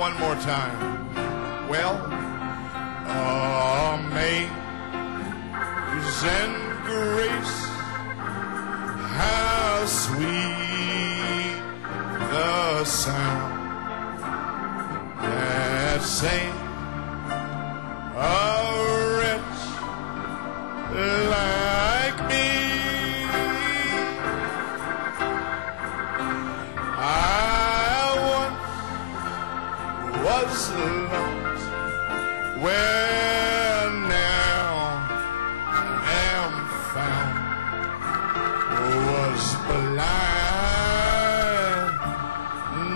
one more time. Well, amazing grace, how sweet the sound that saved a wretch like me. Was lost, where now am found, was blind,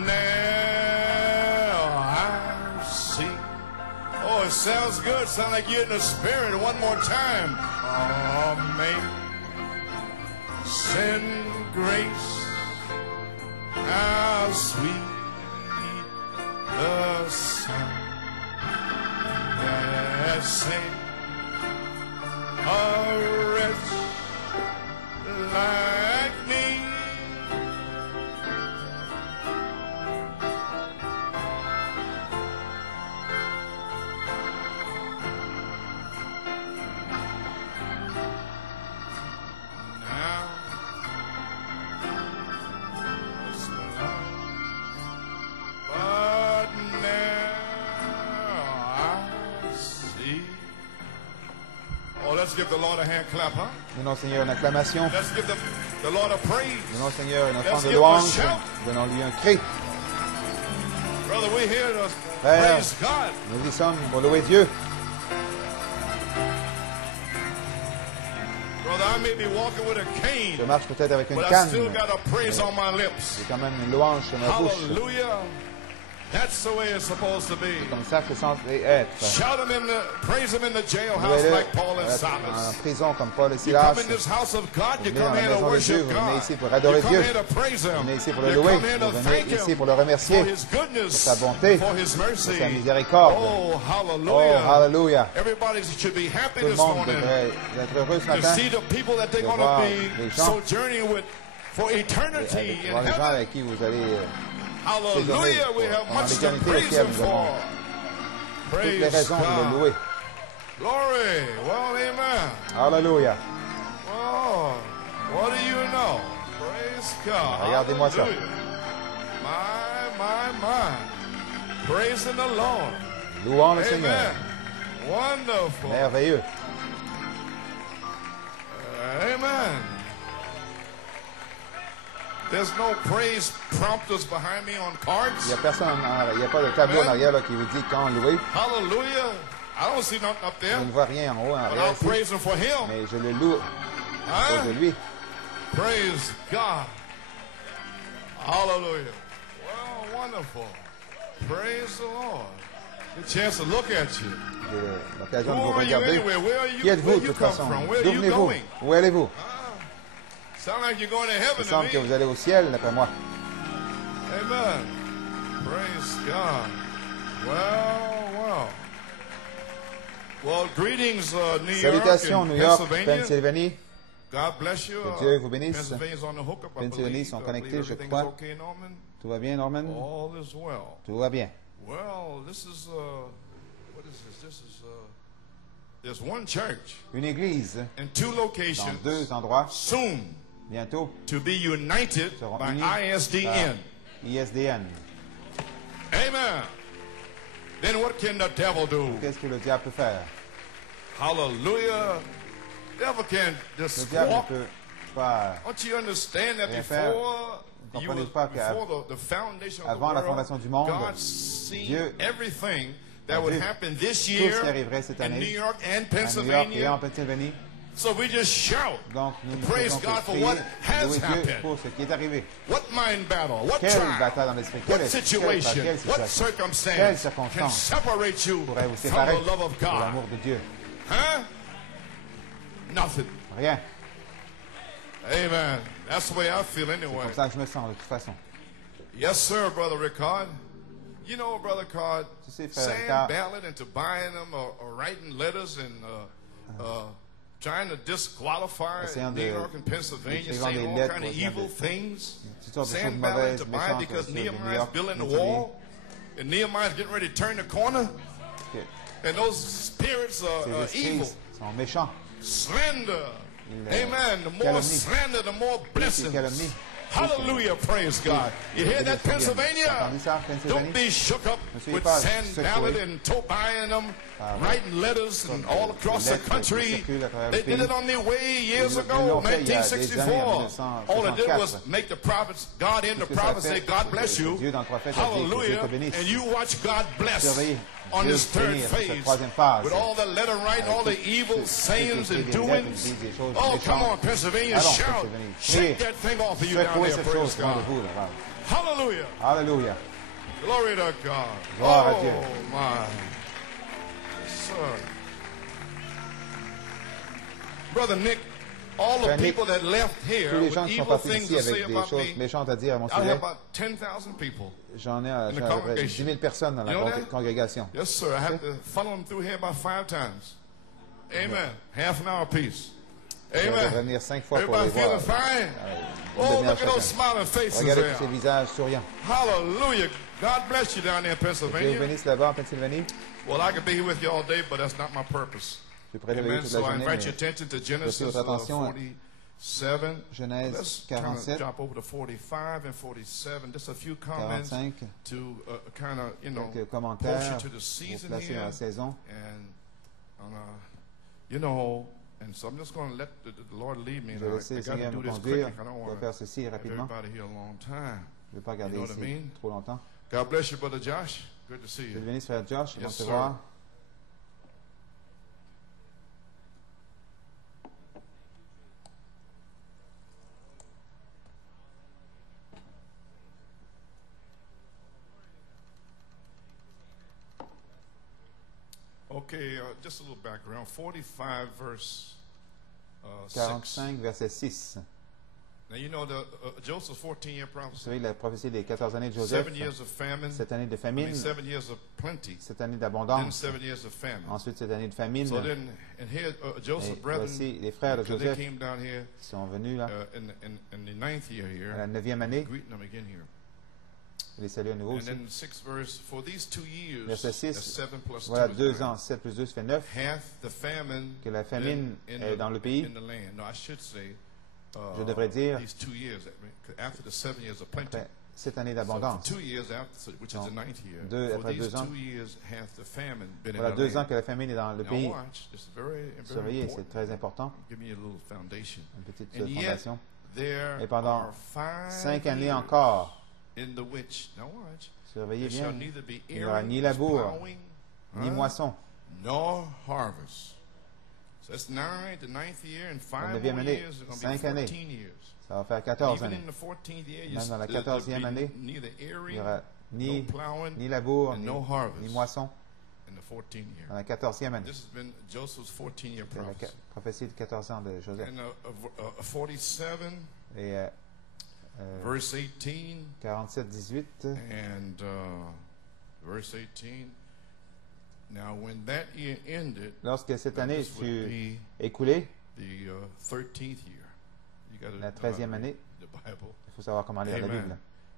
now I see. Oh, it sounds good. Sound like you're in the spirit. One more time. Amazing grace, how sweet the sound that saved a wretch like me. Now, let's give the Lord a hand clap, huh? Donnons au Seigneur une acclamation. Let's give the Lord a praise. Donnons au Seigneur une offrande Let's de give louange. him a shout. Donnons-lui un cri. Brother, we're here to Frère, praise God. nous y sommes pour louer Dieu. Brother, I may be walking with a cane, Je marche peut-être avec une but I canne. still got a praise on my lips. J'ai quand même une louange sur ma bouche. Hallelujah. That's the way it's supposed to be. C'est comme ça que c'est censé être. Shout him in the, praise him in the jailhouse Louez-le like Paul and en Silas. prison comme Paul et You Silas. come in this house of God, you Venez dans come la here to maison de Dieu, worship vous venez God. ici pour adorer You come Dieu. here to praise Vous Him. venez ici pour le You louer. come here to Vous venez thank ici Him pour le remercier. for His goodness, Pour sa bonté, for His mercy. pour sa miséricorde. Oh, Oh, hallelujah. hallelujah. Everybody should be happy Tout le this monde morning devrait être heureux ce to matin. see the people that they're de going voir to les be gens. sojourning with for eternity Avec in voir les gens heaven. avec qui vous allez Hallelujah. We have en much to éternité au praise ciel. Him Nous avons for. toutes les Praise raisons de le God. louer. Glory. Well, amen. Alléluia. Oh, what do you know? Praise God. Regardez-moi ça. Hallelujah. My. Praising the Lord. Louons le Seigneur. Amen. Wonderful. Merveilleux. Amen. There's no praise prompters behind me on Il cards. n'y a personne, il n'y a pas de tableau en arrière là, qui vous dit quand louer. Hallelujah. I don't see nothing up Je there. ne vois rien en haut, en But arrière I'll ici. praise Him for Him. Mais je le loue à cause de Huh? lui. Praise God. Hallelujah. Well, wonderful. Praise the Lord. Good chance to look at you. J'ai l'occasion de Who vous are you regarder. anyway? Where are you? Qui êtes-vous Where de you toute come façon? from? Where D'où are you venez-vous? going? Où allez-vous? Sound like you're going to heaven Il to semble que me. vous allez au ciel, d'après moi. Amen. Praise God. Well. Well, greetings, New York Salutations, and New York, Pennsylvania. Pennsylvanie. God bless you. Que Dieu vous bénisse. Pennsylvania's on the hookup, I Pennsylvanie believe. sont I connectés, believe je everything crois. is okay, Norman? Tout va bien, Norman? All is well. Tout va bien. Well, this is what is this? This is there's one church Une église in two dans locations deux endroits, soon bientôt, to be united seront by unis ISDN. par ISDN. Amen. Then what can the devil do? Qu'est-ce que le diable peut faire? Hallelujah. Devil can Le just diable ne walk. peut pas. Don't you understand that Rien faire. before Vous you comprenez pas before the foundation of avant the la world, fondation du monde, God seen Dieu everything that a would vu happen this tout year ce qui arriverait cette in année New York and à New York et Pennsylvania. en Pennsylvanie. So we just shout. Donc, nous ne Praise faisons que God for prier, what has louer Dieu happened. pour ce qui est arrivé. What mind battle? What Quelle trial? bataille dans l'esprit? What Quelle situation? What Quelle circumstance can circonstance separate you pourrait vous from séparer the love of de God? l'amour de Dieu? Huh? Nothing. Rien. Amen. That's the way I feel C'est anyway. comme ça que je me sens de toute façon. Yes, sir, Brother Ricard. You know, Brother Ricard, Tu sais, frère saying Ricard, ballot and to buying them or writing letters and trying to disqualify essayant New de- York and Pennsylvania, d'écrivant saying des all lettres kind of pour dire evil des- things, toutes sortes de choses saying ballot mauvaises, to buy méchantes because sur New Nehemiah's York, building the Pennsylvanie. wall. And Nehemiah's getting ready to turn the corner. que And those spirits ces are esprits evil. sont méchants. Slander. Il, Amen. The more calomnie. slander, the more blessings. calomnie. Hallelujah. Praise God. You hear that, Pennsylvania? Entendu ça, Pennsylvanie? Don't be shook up Ne soyez with pas Sanballat secoués. and Tobiah and them Ah, writing letters and all across the lettres qui country. circulent à travers They le did pays. it on their way years Ils ago, l'ont fait il y a des années, en 1964. All it did 1964. was make the prophets, God in the Tout ce que ça prophets fait, say, God c'est bless que you. Dieu dans le prophète a dit que Dieu Hallelujah. te bénisse. And you watch God bless Surveillez on Dieu this third bénir cette phase troisième phase. with all the letter writing, all the evil sayings and doings. Oh, come on, Pennsylvania, Allons, shout. Pennsylvanie. Shake Criez. that thing off of you down Secouez there, cette praise chose loin de God. vous, là-bas. Hallelujah. Alléluia. Glory to God. Gloire à Oh, Dieu. my. Yes, sir. Brother Nick, all the Frère Nick, people that left here Tous les with gens qui sont evil partis things d'ici to say avec des about choses me, méchantes à dire à mon I have sujet, about 10,000 people. j'en ai in the j'avais congregation. 10 000 personnes dans la You know that? congrégation. Yes, sir. I have to funnel them through here about 5 times. Amen. Half an hour apiece. Je vais Amen. revenir 5 fois pour Everybody les voir. feeling fine? Une Oh, demi-heure look at those chacun. smiling faces Regardez there. tous ces visages souriants. Hallelujah. God bless you down there in Dieu vous Pennsylvania. bénisse là-bas en Pennsylvanie. Well, I could be here with you all day, but that's not my purpose. Je suis prêt à veiller Amen. toute la So I journée, invite your mais attention to je Genesis votre attention à 47. Genèse Let's kind of 47, drop over to 45 and 47. Just a few comments 45, to kind of, you know, quelques push commentaires you to the pour season placer dans here. la saison. And, you know, and so I'm just going to let the Lord lead me. Je And vais laisser I le got Seigneur to me do this conduire. quick. I don't Je want vais to faire ceci have rapidement. everybody here a long time. Je ne vais pas garder You know what I ici mean? trop longtemps. God bless you, Brother Josh. Good to see Je you. vous bénisse, frère Josh. Bon Yes, te sir. voir. Okay, just a little background. 45 verse 6. 45, verset 6. Now, you know, Joseph's 14-year Vous prophecy. savez, la prophétie des 14 années de Joseph, 7 years of famine. 7 années de I famine, mean, 7 years of plenty. 7 années Then d'abondance, 7 years of famine. ensuite 7 années de famine. So then, and here, Et Joseph's brethren, voici les frères de because they Joseph came down here sont venus là, in the 9th year à la here, 9e année. greeting them again here. Je les salue à nouveau And aussi. then 6th verse, for these 2 years, Verset that's 6, 7 plus 2 voilà is 2 9. ans, 7 plus 2, ça fait 9. Hath the famine Que la famine been est dans le pays. in the land? No, I should say, Je devrais dire, these 2 years, after the 7 years of plenty. après 7 années So for d'abondance. 2 years after, which is the Donc, 9th year, deux- for après these 2 ans. 2 years hath the famine been Voilà in the 2 ans land. que la famine est dans le Now pays. watch, this is very, very Surveillez, c'est important. très important. Give me a little foundation. Une petite And yet, fondation. there Et pendant are 5 années years encore, in the which, now watch, surveillez there shall bien, neither be il n'y aura ni earings, labour, plowing, ni moisson. nor harvest. So that's 9, the 9th year, and 5 neuvième more année, years, it's going to 5 be années. 14 years. Ça va faire 14 Even années. in the 14th year, Même dans la there'll 14e be année, neither Il earing, n'y aura no ni plowing labour, and no harvest ni moisson in the 14th year. dans la 14e année. This has been Joseph's 14-year C'est la prophecy. prophétie de 14 ans de Joseph. And 47, Et verse 18, 47, 18, and verse 18. Now, when that year ended, lorsque cette année this would fut be écoulée, the 13th year. You got la 13e année, the Bible. il faut savoir comment lire la Amen. Bible.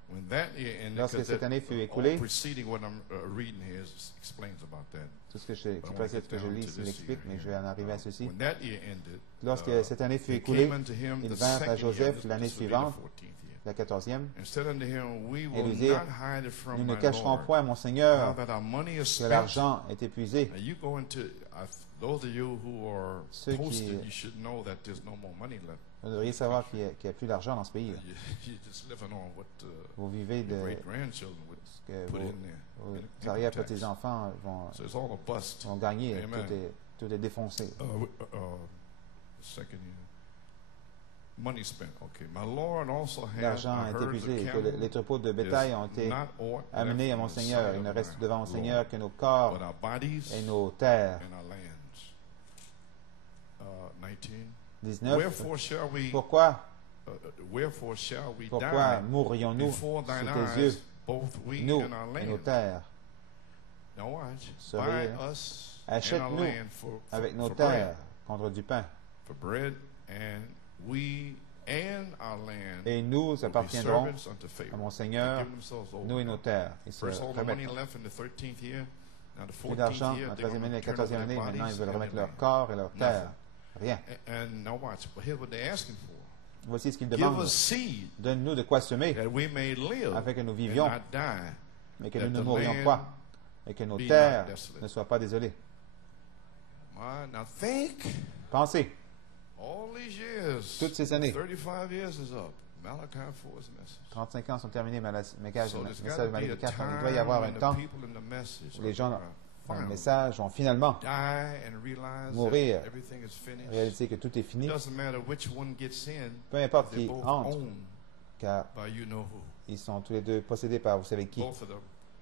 When that year ended, Lorsque 'cause cette that, année fut all écoulée, preceding what I'm reading here explains about that. Tout ce qui I wanna précède get ce que je down lis, to il this explique, year mais je vais en arriver à ceci. When that year ended, Lorsque cette année fut there écoulée, came unto him ils the vinrent à second Joseph year, l'année this would be the suivante, 14th year, la 14e, and said unto him, We et will lui dirent, not hide it from nous ne my cacherons Lord, point, mon now Seigneur, that our money is que spent. l'argent est épuisé. Now you go into, those of you who are Ceux qui- posted, you should know that there's no more money left. Vous devriez savoir qu'il n'y a plus d'argent dans ce pays. You're just living on what Vous vivez your de great-grandchildren would ce que put vos, in there. vos in income tax. arrière-petits-enfants vont, So it's all a bust. vont gagner. Amen. Tout est défoncé. Second year. Money spent. Okay. My Lord also has L'argent I est heard épuisé, the que cattle les troupeaux de bétail ont été amenés à mon Seigneur. Il ne reste devant mon Seigneur que nos corps but our bodies et nos terres. and our lands. 19. 19. Wherefore shall we Pourquoi die mourrions-nous before sous thine tes eyes, yeux, both we nous and our et nos land? terres? Now watch. Surveillez, Buy hein. us and our Achète-nous land for avec nos bread. terres contre du pain. For bread, and we Et nous appartiendrons à mon Seigneur, nous et nos terres. Ils se remettent plus d'argent en la 13e année, la 14e année. Maintenant, ils veulent remettre leur corps et leur terre. Rien. Voici ce qu'ils demandent. Donne-nous de quoi semer, afin que nous vivions, mais que nous ne mourions pas, et que nos terres ne soient pas désolées. Pensez, toutes ces années, 35 ans sont terminés, mais le message de Malachi 4, il doit y avoir un temps où les gens dans le message vont finalement mourir, réaliser que tout est fini. Peu importe qui entre, car ils sont tous les deux possédés par vous savez qui.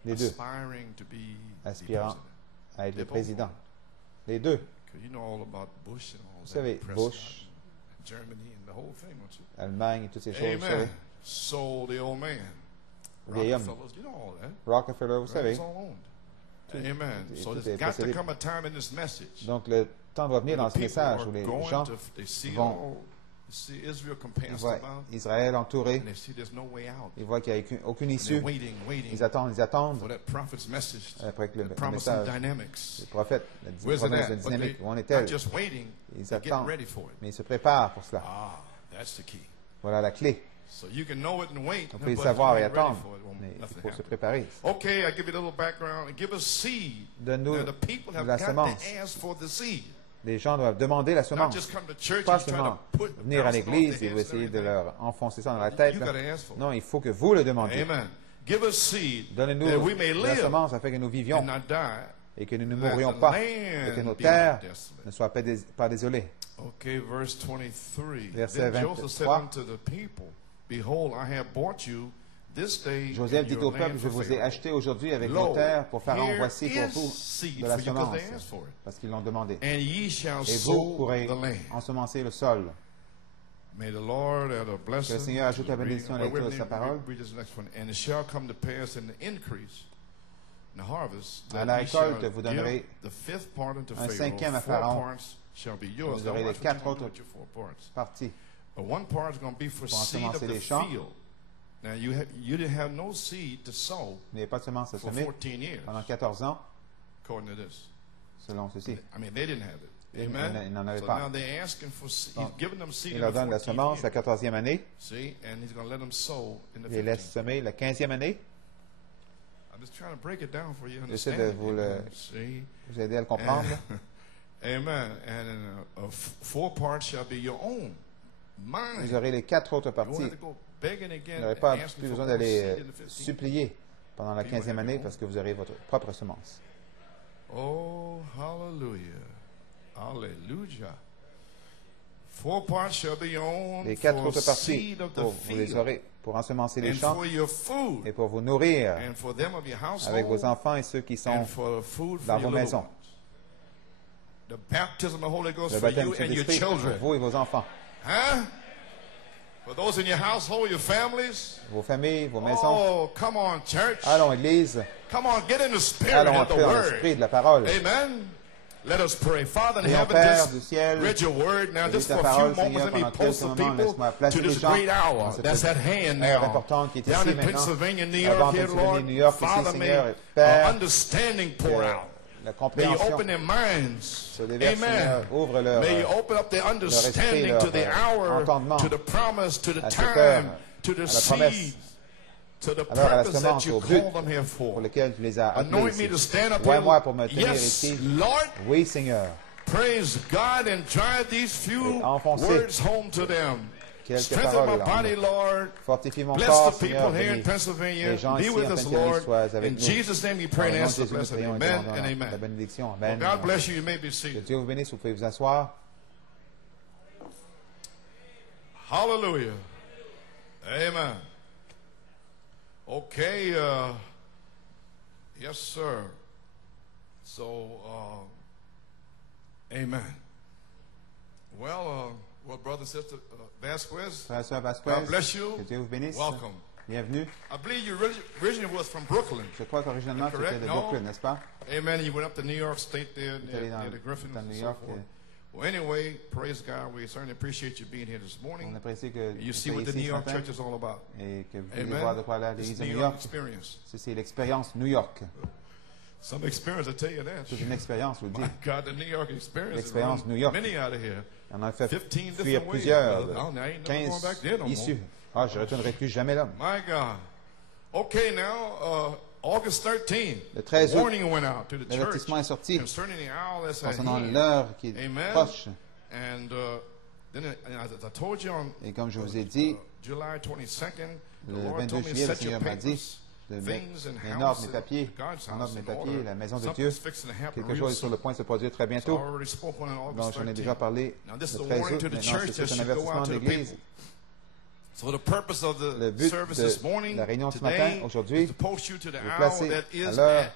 Les deux aspirant à être le président. Les deux. Vous savez, Bush, Allemagne et toutes ces choses, vous savez. Vieil homme. Rockefeller, vous savez. Amen. So there's got to come a time in this message. Donc le temps doit venir dans ce message où les gens vont voir Israël entouré. Ils voient qu'il n'y a aucune issue. Ils attendent. Après que le message, le prophète, la promesse de dynamique, où en est-elle? Ils attendent, mais ils se préparent pour cela. Voilà la clé. On peut le savoir et attendre, mais il faut se préparer. Donne-nous de la semence. Les gens doivent demander la semence. Pas seulement venir à l'église et vous essayer de leur enfoncer ça dans la tête. Non, il faut que vous le demandiez. Donnez-nous la semence afin que nous vivions et que nous ne mourions pas et que nos terres ne soient pas désolées. Verset 23. Joseph dit au peuple, je vous ai acheté aujourd'hui avec vos terres pour Pharaon, voici pour vous de la semence, parce qu'ils l'ont demandé. Et vous pourrez ensemencer le sol. Que le Seigneur ajoute la bénédiction à la lecture de sa parole. À la récolte, vous donnerez un cinquième à Pharaon. Vous aurez les 4 autres parties pour ensemencer les champs. Il n'y avait pas de semence à semer pendant 14 ans, selon ceci. Ils n'en avaient pas. Donc, il leur donne la semence la 14e année. Il les laisse semer la 15e année. J'essaie de vous aider à le comprendre. Amen. And 4 parts shall be your own. Vous aurez les 4 autres parties. Vous n'aurez pas plus besoin d'aller supplier pendant la 15e année parce que vous aurez votre propre semence. Oh, hallelujah. Hallelujah. 4 parts shall be your own. Les 4 autres parties, vous les aurez pour ensemencer les champs et pour vous nourrir avec vos enfants et ceux qui sont dans vos maisons. Le baptême de l'Esprit pour vous et vos enfants. For those in your household, your families. Vos familles, vos maisons. Oh, come on, church. Allons, Église. Come on, get in the spirit Allons of the entrer dans word. l'esprit de la parole. Amen. Let us pray. Father in heaven, Père du just ciel, read your word now, just for a parole, few moments. Seigneur, Let me pendant post quelques the moments, people laisse-moi placer to les this gens great hour that's at hand now. importante qui est Down ici in maintenant. Pennsylvania, New Avant York, here, Pennsylvanie, Lord. New York, ici, Father, Seigneur, may Père, understanding pour out. La May you compréhension open their minds. se déverse, Seigneur, ouvre leur May you open up their understanding leur to the hour, entendement to the promise, to the à cette time, heure, to the à la promesse, seed, to the alors à la purpose that semence, you au but called them here for. pour lequel tu les as Anoint appelés me to ici. stand up Vois-moi here. pour me tenir Yes, ici. Lord. Oui, Seigneur. Praise God and drive these few enfoncer words home to them. Quelques Strengthen paroles, my body, Lord. Fortifie mon Bless corps, the people Seigneur, here in bénis Pennsylvania. les gens Be ici with en us, Pennsylvanie, Lord. sois avec In nous. Jesus' name we Dans pray le and nom de ask the Jésus, nous blessing. prions et Amen demandons and la amen. bénédiction. Well, Amen. God bless you. You may be Que seated. Dieu vous bénisse, vous pouvez vous asseoir. Hallelujah. Amen. Okay. Yes, sir. So, amen. Well, brother and sister Vasquez, Frère et sœur Vasquez, God bless you. que Dieu vous bénisse. Welcome. Bienvenue. I believe you originally was from Brooklyn. Je crois qu'originalement tu étais de No? Brooklyn, n'est-ce pas? Amen. You went up to New York State there, Tu es allé near the Griffin dans New and so York forth. Well, anyway, praise God. We certainly appreciate you being here this morning. On apprécie que you see what the New York church is all about. Et que vous pouvez voir de quoi l'église de New York. C'est l'expérience New York. Some experience, I tell you that. C'est une expérience, je vous le dis. My God, the New York experience. L'expérience New York. Many out of here. On en a fait fuir plusieurs. 15 issus. Ah, je ne retournerai plus jamais là. My God. Okay, now, August 13th, le 13 août, l'avertissement est sorti concernant l'heure qui est proche. Et comme je vous ai dit, le 22 juillet, le Seigneur m'a dit de mettre en ordre mes papiers, la maison de Dieu. Quelque chose est sur le point de se produire très bientôt. Donc, j'en ai déjà parlé le 13 août. Maintenant, c'est un avertissement de l'Église. Le but de la réunion ce matin, aujourd'hui, est de placer à l'heure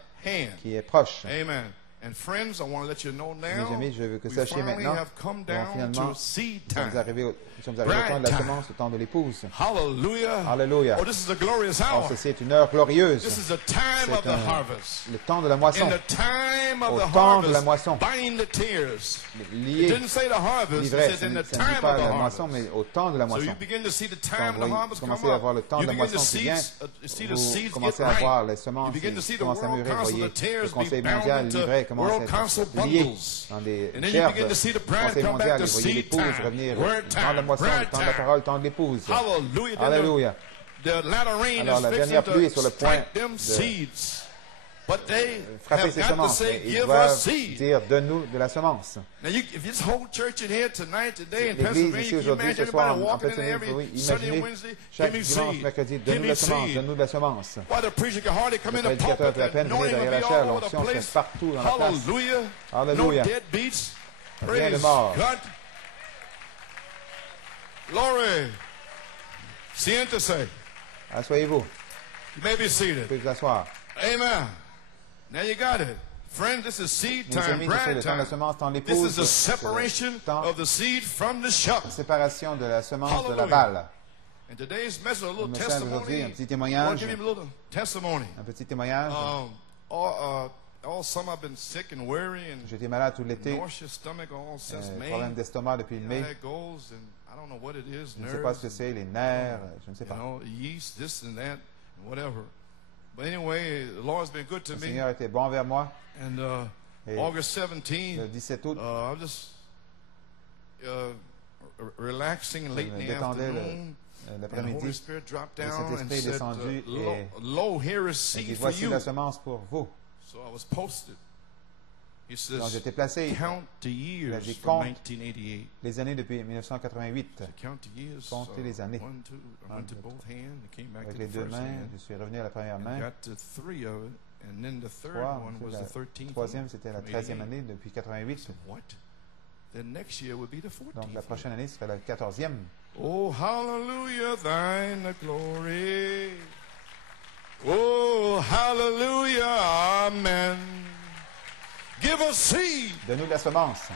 qui est proche. Amen. And friends, I want to let you know now, mes amis, je veux que vous sachiez maintenant, finalement, nous sommes arrivés au temps de la semence, au temps de l'épouse. Hallelujah. Alléluia. Oh, this is a glorious hour. Oh, c'est une heure glorieuse. This is the time of the harvest. Le temps de la moisson. In the time of au the temps de la moisson. Buying the tears. Lié. It didn't say the harvest. It says in the time of the moisson, mais au temps de la moisson. So you begin to see the time of the harvest come up. Vous commencez à voir le temps de la moisson qui vient. Vous commencez à voir les semences qui commencent à mûrir. Voyez le Conseil mondial livret commence à être lié dans des gerbes. Le Conseil mondial, vous voyez l'épouse revenir. Le temps de la moisson, le temps de la parole, le temps de l'épouse. Alléluia. Alors la dernière pluie est sur le point de frapper ses semences. Et ils doivent dire, donne-nous de la semence. L'église ici aujourd'hui, ce soir, en Pennsylvanie, oui, imaginez chaque dimanche, mercredi, donne-nous de la semence, donne-nous de la semence. Le prédicateur peut à peine venir derrière la chair, l'onction se fait partout dans la place. Alléluia. Rien de mort. Glory. Siéntese. Asseyez-vous. You may be seated. Vous pouvez vous asseoir. Amen. Now you got it. Friends, this is seed time, bride time. This is the separation of the seed from the shuck. Séparation de la semence de la balle. And today's message, a little testimony. Un petit témoignage. Give him a little testimony. Un petit témoignage. All summer I've been sick and weary and j'étais malade tout l'été. Nauseous stomach all since May. Problème d'estomac depuis mai. It goes and I don't know what it is. Je ne sais pas ce que c'est, les nerfs, je ne sais pas. You know, yeast, this and that, and whatever. But anyway, the Lord's been good to me. Le Seigneur était bon vers moi. And August 17th, le 17 août, I'm just relaxing late in the afternoon. L'après-midi, le Saint-Esprit est descendu et dit, voici la semence pour vous. So I was posted. He says, donc j'étais placé. Count the years from 1988. Les années depuis 1988. Comptez les années. Avec les deux mains, je suis revenu à la première main. La troisième, c'était la 13e année depuis 88. Donc la prochaine année serait la 14e. Oh, hallelujah, thine the glory. Oh, hallelujah, amen. Give us seed. Donne-nous de la semence.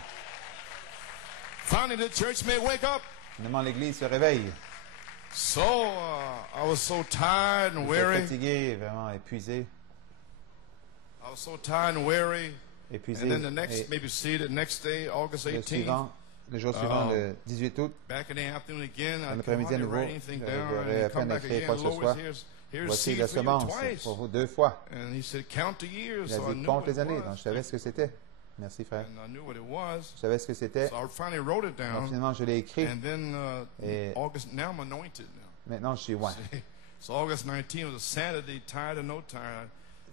Finally, the church may wake up. Finalement, l'Église se réveille. So, I was so tired and weary. J'étais fatigué, vraiment épuisé. I was so tired and weary. Épuisé. And then the next, maybe see the next day, August 18th. Le jour suivant, le 18 août, back in the afternoon again, l'après-midi à nouveau, j'aurais à peine écrit quoi que ce soit. Voici la semence pour vous 2 fois. Il a dit, compte les années. Donc, je savais ce que c'était. Merci, frère. Je savais ce que c'était. Donc, finalement, je l'ai écrit. Et maintenant, je suis loin.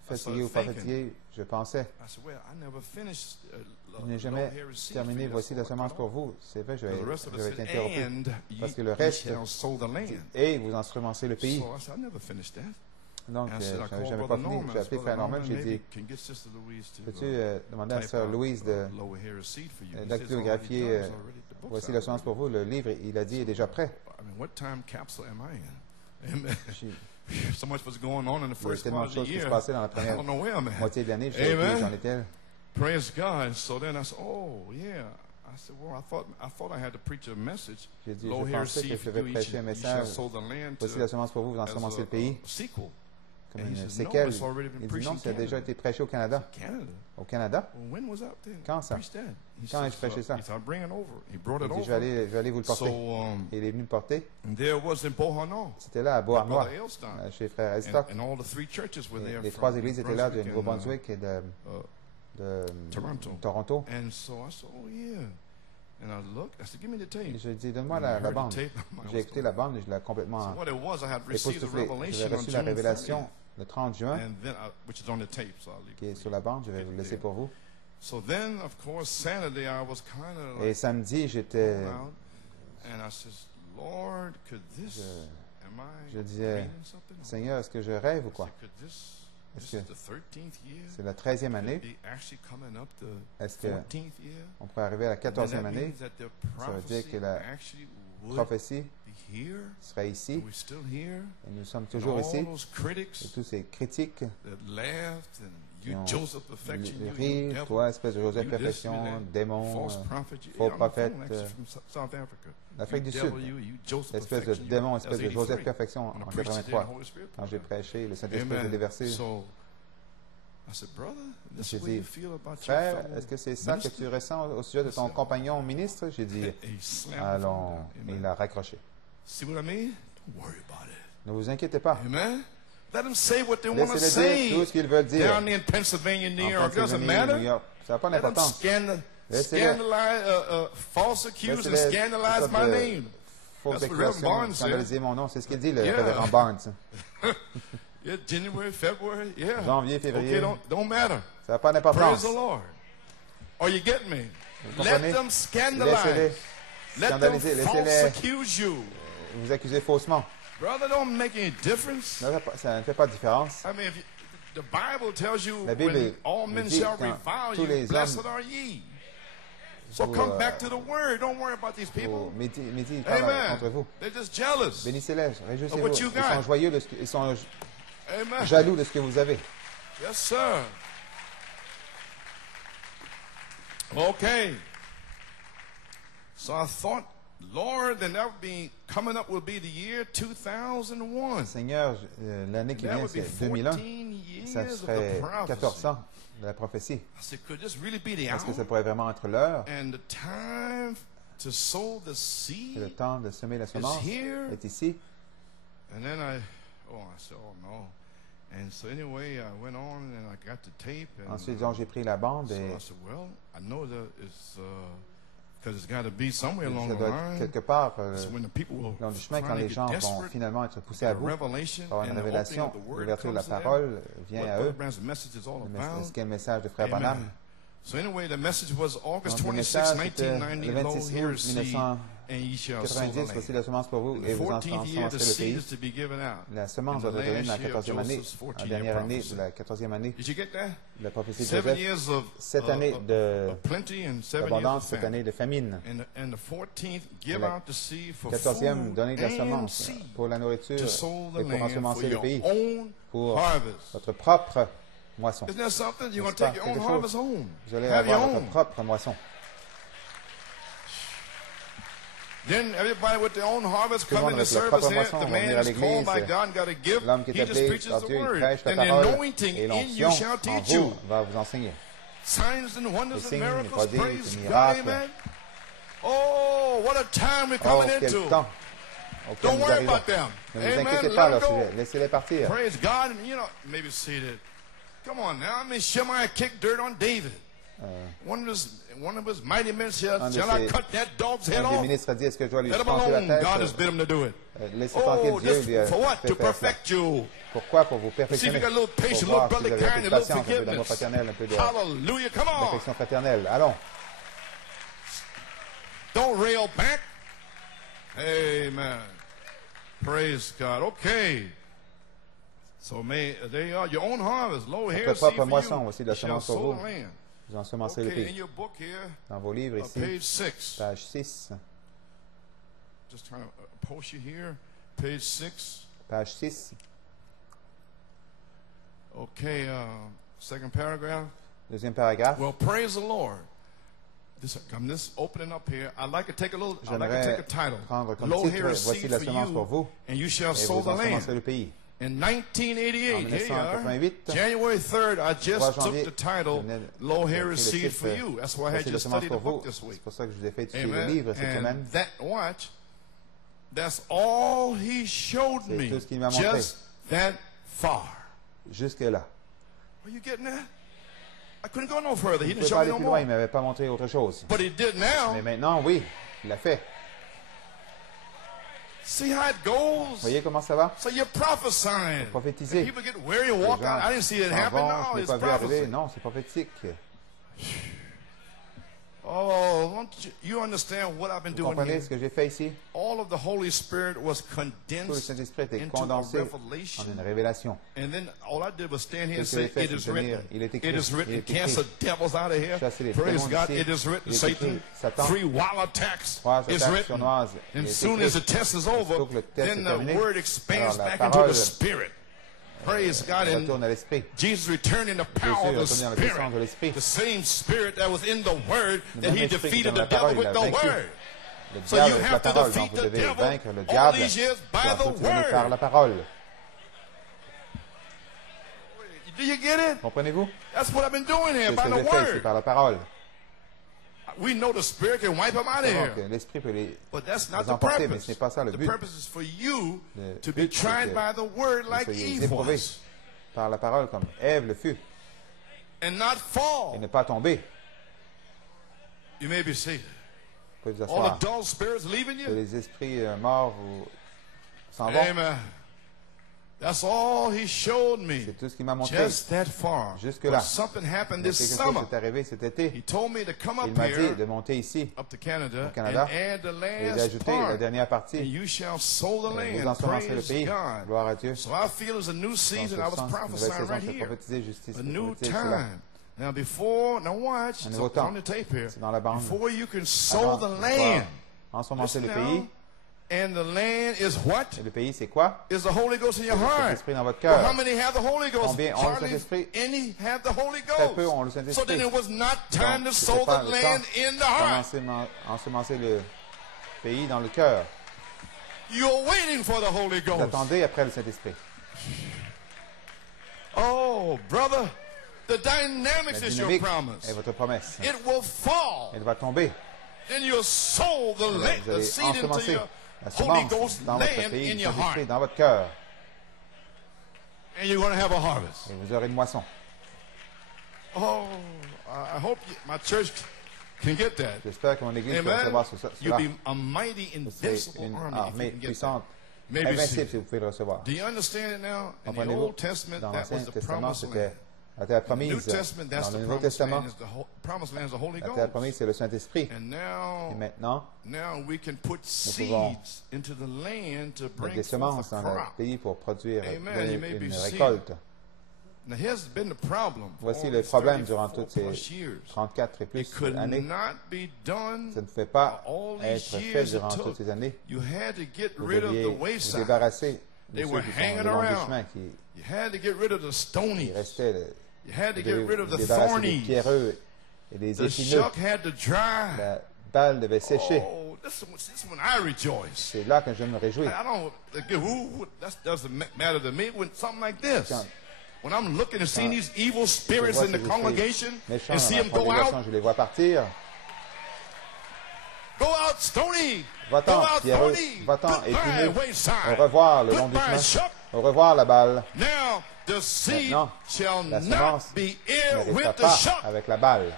Fatigué ou pas fatigué, je pensais. Je n'ai jamais terminé. Voici la semence pour vous. C'est vrai, j'avais été interrompu. Parce que le reste, et vous ensemencez le pays. Donc, je n'avais jamais pas fini. J'ai appelé Frère Norman, j'ai dit, peux-tu demander à Sœur Louise d'actographier voici la semence pour vous. Le livre, il a dit, est déjà prêt. So much was going on in the first part of the year. I don't know where I'm at. Amen. Praise God. So then I said, oh, yeah. I said, well, I thought I had to preach a message. Lo, here, seed for you, you shall sow the land. Voici la semence pour vous, vous ensemencez le pays. Sequel. comme une séquelle. Il dit non, ça a déjà été prêché au Canada. Au Canada? Quand ça? Quand ai-je prêché ça? Il dit, je vais aller vous le porter. Et il est venu le porter. C'était là à Beauharnois, chez Frère Elstock. Les trois églises étaient là, de Nouveau-Brunswick et de Toronto. Et je dis, donne-moi la bande. J'ai écouté la bande et je l'ai complètement époustouflé. J'avais reçu la révélation le 30 juin, qui est sur la bande. Je vais vous le laisser pour vous. Et samedi, j'étais... Je disais, Seigneur, est-ce que je rêve ou quoi? Est-ce que c'est la 13e année? Est-ce qu'on pourrait arriver à la 14e année? Ça veut dire que la prophétie serait ici. Et nous sommes toujours ici. Et tous ces critiques qui ont ri, toi, espèce de Joseph Perfection, démon, faux prophète d'Afrique du Sud, espèce de démon, espèce de Joseph Perfection en 83, quand j'ai prêché, le Saint-Esprit est déversé. J'ai dit, frère, est-ce que c'est ça que tu ressens au sujet de ton compagnon ministre? J'ai dit, allons, mais il a raccroché. Ne vous inquiétez pas. Laissez-les dire tout ce qu'ils veulent dire. En Pennsylvanie, New York, ça n'a pas d'importance. Laissez-les fausses accusations, scandaliser mon nom. C'est ce qu'il dit, le révérend Barnes. Janvier, février. Ça n'a pas d'importance. Vous comprenez? Laissez-les scandaliser. Laissez-les vous accuser faussement. Ça ne fait pas de différence. La Bible dit quand tous les hommes méditent contre vous. Bénissez-les, réjouissez-vous. Ils sont joyeux, ils sont jaloux de ce que vous avez. Yes, sir. Okay. So I thought, Lord, then that would be coming up will be the year 2001. Seigneur, l'année qui vient, c'est 2001. Ça serait 14 ans de la prophétie. Est-ce que ça pourrait vraiment être l'heure? Et le temps de semer la semence est ici. And then I said, oh no. And so anyway, I went on and I got the tape. Ensuite, j'ai pris la bande et so I said, well, I know that it's because it's got to be somewhere along the line. Quelque part dans le chemin, quand les gens vont finalement être poussés à bout, avoir une révélation, l'ouverture de la parole vient à eux. Ce qu'est le message de Frère Branham. So anyway, the message was August 26, 1990, le 26 août 1990, voici la semence pour vous et vous en semencerez le pays. La semence va être donnée dans la 14e année, la dernière année de la 14e année. La prophétie de Joseph, 7 années d'abondance, 7 années de famine. La 14e, donner de la semence pour la nourriture et pour ensemencer le pays, pour votre propre moisson. Vous allez avoir votre propre moisson. Then everybody with their own harvest come in the service here. The man is called by God and got a gift. He just preaches the word. And the anointing in you shall teach you. Signs and wonders and miracles. Praise God. Amen. Oh, what a time we're coming into. Don't worry about them. Ne vous inquiétez pas à leur sujet. Laissez-les partir. Praise God. And you know, maybe seated. Come on now. I mean, Shemaiah kicked dirt on David. One of his mighty men said, shall I cut that dog's head off? Let him alone. God has bid him to do it. Oh, just for what? To perfect you. Pourquoi? Pour vous perfectionner. See if you got a little patience, a little brotherly kind, a little forgiveness. Hallelujah. Come on. Allons. Don't rail back. Amen. Praise God. Okay. So there you are, your own harvest. Lo, here, see for you. Shall sow the land. Vous ensemencerez le pays. Dans vos livres ici, page 6. Just trying to post you here, page 6. Page 6. Okay, second paragraph. Deuxième paragraphe. Well, praise the Lord. This opening up here, I'd like to take a little. I'd like to take a title. Prendre comme titre, voici la semence pour vous, and you shall et sow vous the land. Le pays. In 1988, here you are, January 3rd, I just took the title, Lo, Here is Seed for You. That's why I had you study the book this week. Amen. And that, watch, that's all he showed me, just that far. Jusque là. Are you getting that? I couldn't go no further. He didn't show me no more. Il m'avait pas montré autre chose. But he did now. Mais maintenant, oui, il l'a fait. See how it goes? Voyez comment ça va? So you're prophesying. Prophétiser. People get weary and walk out. I didn't see it happen. No, it's prophecy. Non, c'est prophétique. Oh, don't you understand what I've been doing here? Ce que j'ai fait ici? All of the Holy Spirit was Tout le condensed Saint-Esprit était into a condensé revelation. en une révélation. And then all I did was stand here and Ce que j'ai say, fait, it is c'est tenir, written. il est écrit, It is written. il est écrit. Cast the devils out of here. Chasser les Praise démons God. d'ici. It is written. Il est écrit. Satan. Satan. 3 wild attacks is attaques written. sournoises. And Il est soon écrit. as the test is over, Aussitôt que le test then est terminé, the word expands alors la back into parole the Spirit. Praise God. And retourne à l'esprit. Jesus returned in the power of the Jésus retourne dans la puissance de Spirit. l'esprit. The same Spirit that was in the Word that même he esprit defeated qui est the dans la devil parole, with il a the vaincu Word. Le So diable you avec have la to parole. defeat Donc vous the devez devil vaincre le all diable these years by the par la Word. parole. Do you get it? Comprenez-vous? That's what I've been doing here, C'est ce by que the j'ai fait ici, Word. par la parole. We know the Spirit can wipe them out of here. L'esprit peut les But that's not the emporter, mais purpose. ce n'est pas ça le The but. purpose is for you Le to be but, c'est tried que by the Word vous like soyez Eve éprouvés was. par la parole comme Ève le fut And not et fall. ne pas tomber. You may be seated. Vous pouvez vous All asseoir. the dull spirits leaving Que you. les esprits morts vous s'en vont. Amen. That's all he showed me. C'est tout ce qu'il m'a montré. Just that far. Jusque But là. something happened Mais this quelque summer. chose est arrivé cet été. He told me to come Il up m'a dit here, de monter ici, up to Canada, au Canada, and add the et last d'ajouter la part. dernière And partie. you shall sow the Vous land. ensemencez le Praise pays. God. Gloire à Dieu. So I feel it's a new Dans ce season. I was sens, une nouvelle prophesying saison, right c'est here. prophétisé justice, A new prophétisé cela. time. Now before, now watch, Un it's nouveau temps. on the tape here. C'est dans la bande. Before you can sow the land, Ensemencer le listen pays. now, and the land is what? Et le pays, c'est quoi? Is the Holy Ghost in your Le heart? Saint-Esprit dans votre Well, cœur. how many have the Holy Ghost? Combien ont le Hardly Saint-Esprit? any have the Holy Très peu Ghost. ont le So Saint-Esprit. then it was not time Donc, to c'était sow pas the le land temps in the heart. ensemencer le pays dans le cœur. You're waiting for the Holy Vous Ghost. attendez après le Saint-Esprit. Oh, brother, the La dynamics is your dynamique promise. est votre promesse. It will fall. Elle va tomber. Then you'll sow the, Vous the allez seed into ensemencer your la Holy semence Ghost dans votre land pays, in le your heart. Saint-Esprit dans votre cœur. And you're going to have a harvest. Et vous aurez une moisson. Oh, I hope my church can get that. J'espère que mon église peut Amen. recevoir You'll cela. be a mighty, C'est invincible une army if armée you can get that. puissante, Maybe invincible see. si vous pouvez le recevoir. Do you understand it now? In the Comprenez-vous? Old Testament, Dans that l'Ancien was the Testament, promised c'était land. la terre New promise. Testament, that's Dans the le Nouveau promised Testament, land. Is the promised land is the Holy la terre Ghost. promise, c'est le Saint-Esprit. And Et maintenant, now we can put pouvons seeds into the land to mettre bring des forth semences a dans le crop. pays pour produire Amen. You may be une seeing. récolte. Now here's been the problem. for Voici all le these problème 34 durant toutes ces plus years. 34 et It plus could années. not be done. Ça ne pouvait pas all these être fait years it durant took. toutes ces années. You had to get Vous rid of deviez the vous wayside. débarrasser de They ceux were qui sont hanging le long du around. chemin, qui You had to get rid of the stonies. restaient. You had to Vous get devez rid of vous the débarrasser des thornies. pierreux et des The épineux. shuck had to dry. La balle devait sécher. Oh, this is when I rejoice. C'est là que je me réjouis. I don't. That doesn't matter to me when something like this. Quand- When I'm looking and seeing these evil Je spirits vois in ces the esprits congregation méchants and dans see la them go congrégation, out, je les vois partir. go out stony, go Va-t'en, out pierreux, thorny, va-t'en, goodbye épineux. wayside, Au revoir le long du goodbye chemin. shuck. Au revoir la balle. Now the seed Maintenant, shall la not semence be ne here restera with the pas shuck. avec la balle.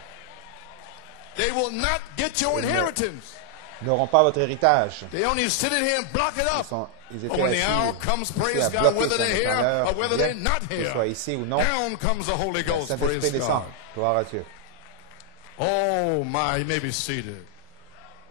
They will not get your Ils ne- inheritance. Ils n'auront pas votre héritage. They only sit in here and block it up. Ils But étaient when the hour assis comes, ici praise à God, bloquer whether son they're here étendard, or whether they're not qu'ils here, soient ici ou non. down comes the Holy Le Ghost, Saint-Esprit praise descend. God. Gloire à Dieu. Oh my, you may be seated.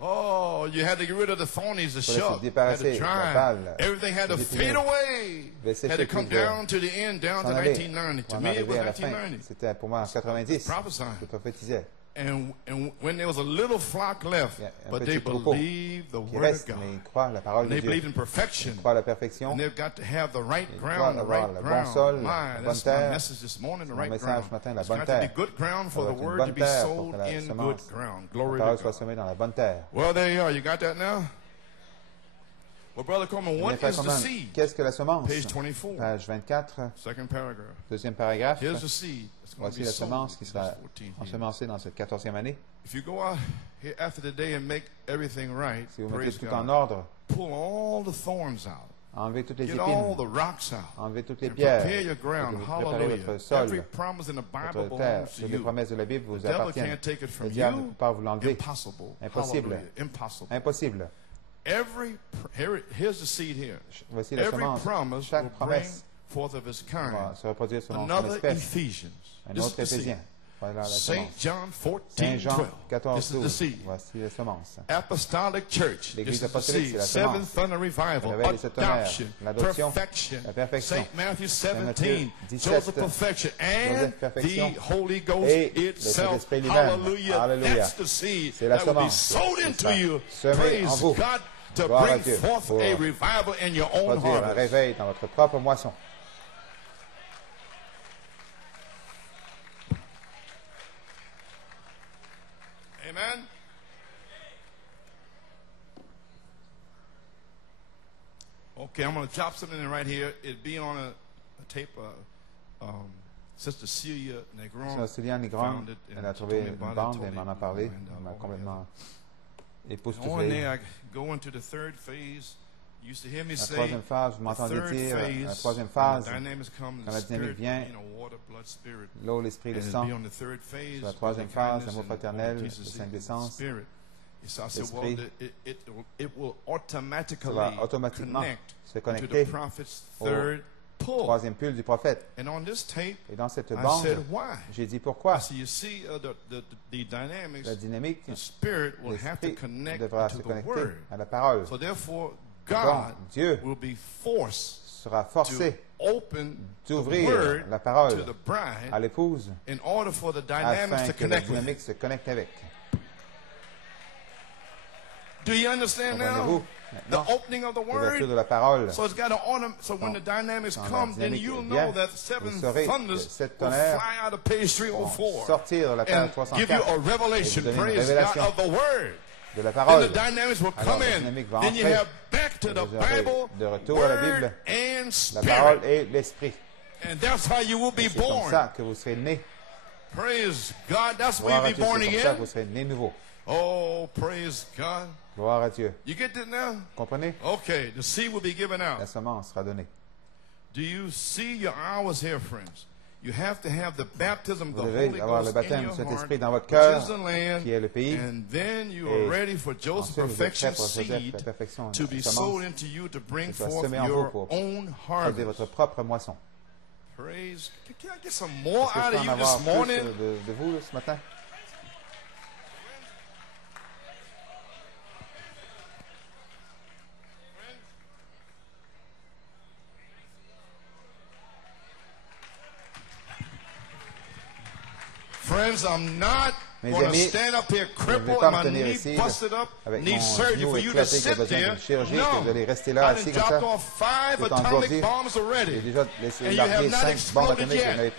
Oh, you had to get rid of the thornies, the Fallait se shuck, had to débarrasser de la dry. balle, Everything had to des fade épineux. away. Devait sécher Had to come puis devait down to the end, down to s'en aller. 1990. Pour To en me, it was arriver à la fin. 1990. C'était pour moi en 90. Prophesying. Je prophétisais. And when there was a little flock left, Il y a un but petit they troupeau believed the qui word of reste, God. mais ils croient la parole And de they Dieu. believe in perfection. Ils croient à la perfection. And they've got to have the right Ils ground, the doivent avoir right le bon ground. sol, My, la bonne that's my terre. message this morning, the Mon right message ground. ce matin, la It's bonne got to be terre. good ground Ça for doit the être une word bonne to be terre pour sold que la in good semence, ground. la Glory parole to soit God. semée dans la bonne terre. Well, there you are. You got that now? Well, Brother Coleman, what is the seed? Qu'est-ce que la semence? Page 24. Page 24. Second paragraph. Deuxième paragraphe. Here's the seed. Voici la semence qui sera ensemencée dans cette 14e année. If you go out here after the day and make everything right, si vous mettez tout en ordre, pull all the thorns out. Enlevez toutes les Get épines, all the rocks out. enlevez toutes les pierres, prepare your ground. préparez votre sol, Every promise in the Bible votre terre. belongs to Toutes les you. promesses de la Bible vous The devil appartiennent. can't take it from Le diable ne you. peut pas vous l'enlever. Impossible. Impossible. Hallelujah. Impossible. Impossible. Here's the seed here. Voici la Every semence. promise Chaque will bring promesse forth of its kind. va se reproduire selon son Another espèce. Ephesians. Un This autre is the Éphésien. seed. Voilà la Saint semence. John Saint 14, Jean 12. 14, This is the 12. seed. Voici la semence. Apostolic Church. L'Église This is the apostolique, seed. c'est la Seventh semence. Thunder Revival. Le réveil des sept tonnerres, Adoption. l'adoption, Perfection. la perfection. Saint Matthew Saint Matthieu 17. 17. Joseph Perfection. And Joseph Perfection. the Holy Ghost Et le itself. Saint-Esprit lui-même. Hallelujah. Alléluia. That's the seed C'est la that will be semence sowed qui into sera you. semée en Praise vous. God to Gloire à bring Dieu forth pour a revival in your own produire un harvest. réveil dans votre propre moisson. Amen. Okay, I'm going to drop something in right here. It'd be on a tape. Sister Celia Negron Célia Negron, found it. elle a trouvé une bande, elle m'en a parlé, elle m'a complètement époustouflé. I go into the third phase. You used to hear me La say, troisième phase, vous m'entendez dire, la troisième phase, quand la dynamique vient, l'eau, l'esprit, le sang. Sur la troisième phase, l'amour fraternel, le saint d'essence, l'esprit, ça va automatiquement se connecter au troisième pull du prophète. Et dans cette bande, j'ai dit pourquoi. La dynamique, l'esprit devra se connecter à la parole. Donc, Dieu sera forcé d'ouvrir la parole à l'épouse afin que la dynamique se connecte avec. Comprenez-vous? The opening of the word. De la parole. So it's got to so when the dynamics come, then you'll know that seven thunders will fly out of page 304 and give you a revelation, praise God, of the word. De la parole. Then the dynamics will come in. Then you have back to the Bible, word and spirit. La parole et l'esprit. And that's how you will be born. C'est comme ça que vous serez né. Praise God. That's where you'll be born again. C'est comme ça que vous serez né nouveau. Oh, praise God. Gloire à Dieu. You get that now? Comprenez? Okay, the seed will be given out. La semence sera donnée. Do you see your hours here, friends? You have to have the baptism of the Vous Holy devez avoir le Ghost in baptême your de cet heart, esprit dans votre which cœur, is the land, qui est le pays. and then you are ready for Joseph's perfection seed to be sown into you to bring forth your own harvest. Votre propre moisson. Praise. Can I get some more out of you this morning? De vous ce matin? Friends, I'm not going to stand up here crippled and my knee busted up, need surgery for you to sit there. No, I done dropped off 5 atomic bombs already, and you have not exploded yet.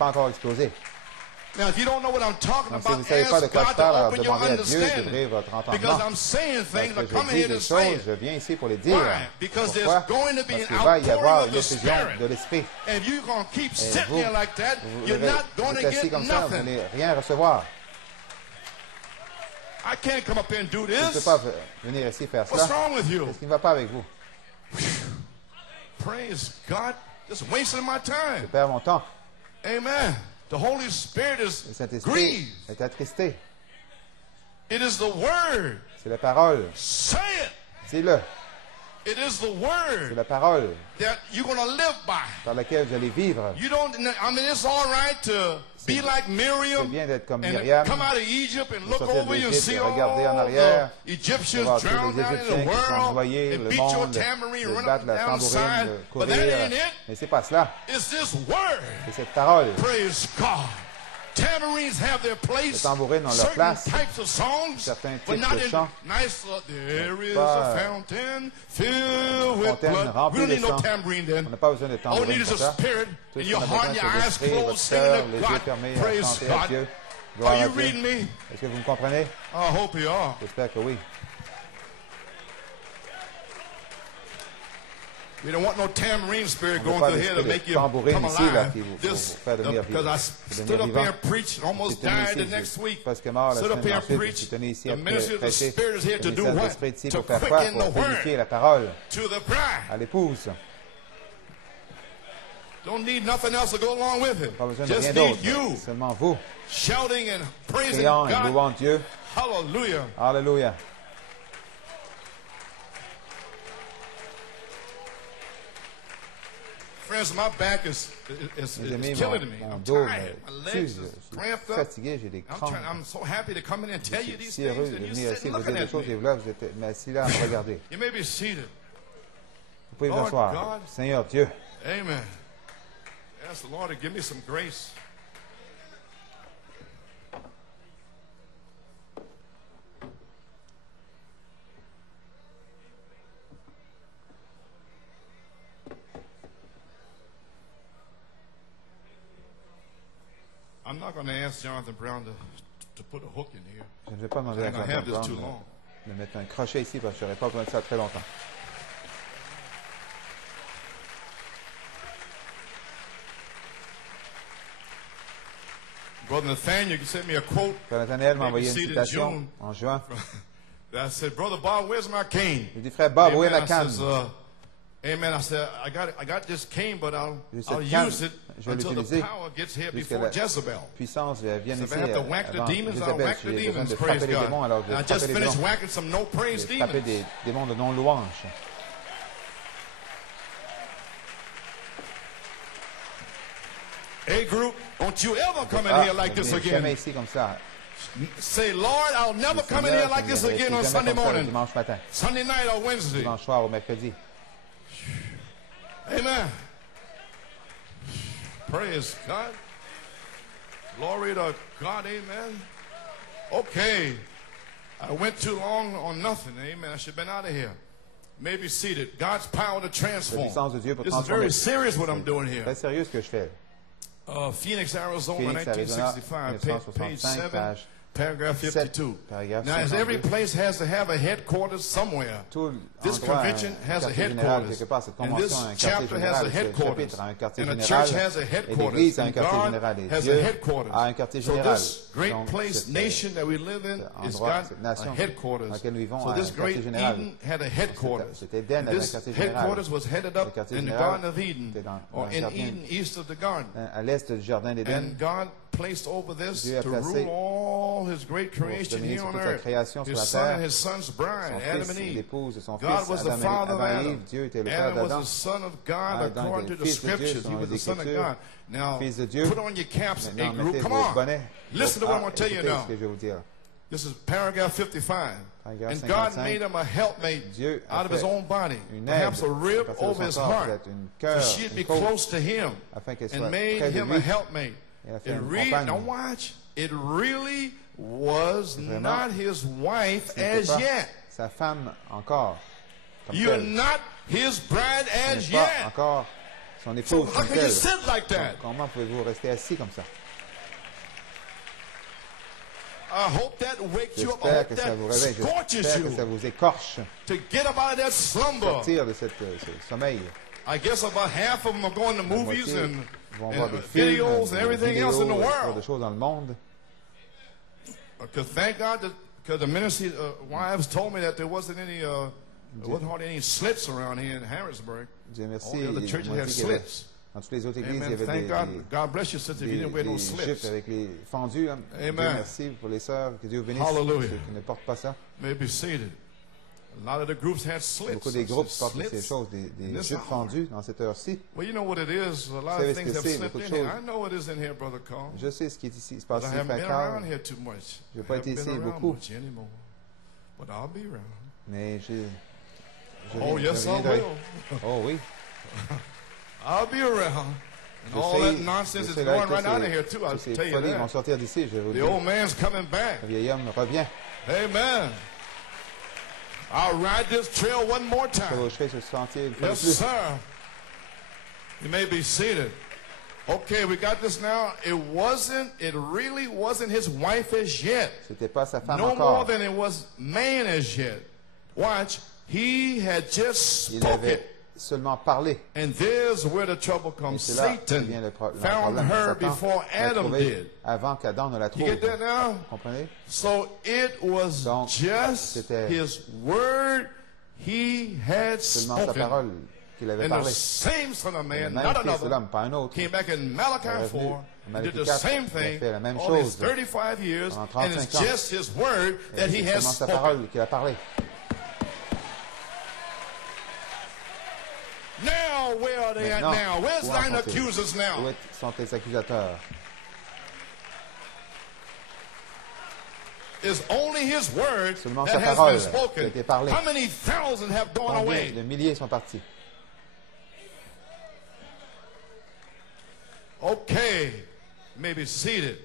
Now, if you don't know what I'm talking about, ask God to open your understanding. Because I'm saying things, I'm coming here to say it. Why? Because there's going to be an outpouring of the Spirit. And if you're going to keep sitting there like that, you're not going to get nothing. I can't come up here and do this. What's wrong with you? Praise God. Just wasting my time. Amen. The Holy Spirit is grieved. Est attristé. It is the word. C'est la parole. Say it. Dis-le. It is the word. C'est la parole. That you're going to live by. Par laquelle vous allez vivre. You don't. I mean, it's all right to be like Miriam and come out of Egypt and look over you and see all the Egyptians drowned out in the world and beat your tambourine, run up and down the side. But that ain't it. Mais c'est pas cela. It's this word. C'est cette parole. Praise God. Tambourines have their place. Certain types of songs, but not in nice. There is a fountain filled with blood. We don't need no tambourine then. All we need is a spirit in your heart and your eyes closed, singing to God. Praise God. Are you reading me? Est-ce que vous me comprenez? I hope you are. J'espère que oui. We don't want no tambourine spirit going through here to make you come alive. Because I stood up here and preached, almost died the next week. Stood up here and preached. The ministry of the Spirit is here to do what? To quicken the word to the bride. Don't need nothing else to go along with it. Just need you shouting and praising God. Hallelujah. Hallelujah. Friends, my back is killing me. I'm tired. My legs are cramped up. I'm so happy to come in and tell you these things. And you're sitting looking at me. You may be seated. Lord God. Seigneur Dieu. Amen. Ask the Lord to give me some grace. I'm not going to ask Jonathan Brown to put a hook in here. Je ne vais pas demander à Jonathan Brown de mettre un crochet ici parce que je n'aurais pas besoin de ça très longtemps. Brother Nathaniel, you sent me a quote. Nathaniel m'a envoyé une citation en juin. I said, Brother Bob, where's my cane? Je dis, frère Bob, où est la canne? Amen. I said, I got this cane, but I'll use it until the power gets here before Jezebel. Puissance vienne ici avant Jezebel. J'ai besoin de frapper les démons, alors je vais frapper les démons. Je vais frapper des démons de non-louange. A group, don't you ever come in here like this again. Jamais ici comme ça. Say, Lord, I'll never come in here like this again on Sunday morning, Sunday night or Wednesday. Dimanche soir ou mercredi. Amen. Praise God. Glory to God. Amen. Okay. I went too long on nothing. Amen. I should have been out of here. Maybe seated. God's power to transform. This is very serious what I'm doing here. Très sérieux ce que je fais. Phoenix, Arizona, 1965, page 7, paragraph 52. Now, as every place has to have a headquarters somewhere, this convention has a headquarters, and this chapter has a headquarters, and the church has a headquarters, and God has a headquarters. So this great place, nation that we live in, is got a headquarters. So this great Eden had a headquarters. And this headquarters was headed up in the Garden of Eden, or in Eden, east of the garden. And God placed over this to rule all His great creation here on earth. His son and His son's bride, Adam and Eve. God was the father of Adam. Adam was the son of God according to the scriptures. He was the son of God. Now, put on your caps, A group. Come on. Listen to what I'm going to tell you now. This is paragraph 55. And God made him a helpmate out of his own body, perhaps a rib over his heart, so she'd be close to him, and made him a helpmate. Now watch. It really was not his wife as yet. Sa femme encore. You're not his bride as yet. Encore son épouse. So how can you sit like that? Comment pouvez-vous rester assis comme ça? I hope that wakes you up. I hope that scorches you. Que ça vous écorche. To get up out of that slumber. Sortir de ce sommeil. I guess about half of them are going to movies and videos and everything else in the world. Des choses dans le monde. Because thank God that because the ministry wives told me that there wasn't any there wasn't hardly any slits around here in Harrisburg. All the other churches had slits. Dans toutes les autres églises, Amen. il y avait God bless you, sister, if you didn't wear no slips. Avec les fendus. Amen. Merci pour les sœurs. Que Dieu bénisse Hallelujah. ceux qui ne portent pas ça. May be seated. A lot of the groups had slits. Beaucoup des groupes portent ces choses, des jupes fendues dans cette heure-ci. Well, you know what it is. A lot of things have slipped in here. I know what is in here, Brother Carl. Je sais ce qui est ici, se passe ici, Frère Carl. Je n'ai pas été ici beaucoup. But I'll be around. Mais oh, yes, I will. Oh, oui. I'll be around. And all that nonsense is going right out of here, too. I'll tell you that. Vont sortir d'ici, je vous the old man's coming back. Le vieil homme revient. Amen. I'll ride this trail one more time. Yes, sir. You may be seated. Okay, we got this now. It really wasn't his wife as yet. No more than it was man as yet. Watch. He had just spoken seulement parler. And there's where the trouble comes. Satan found her before Adam did. Avant qu'Adam ne la trouve. You get that now? Vous comprenez? So it was donc, just his word he had seulement sa parole qu'il avait and parlé. The same son of man, le not même fils another, de l'homme, pas un autre, came back in Malachi 4 and did the same thing all his 35 years, and it's just his word that he has sa parole qu'il a parlé. Now, where are they at now? Where's thine accusers now? Où sont tes accusateurs? It's only his word seulement that sa has parole been spoken. Qui a été parlée. How many thousand have gone away? De milliers sont partis. Okay, maybe seated.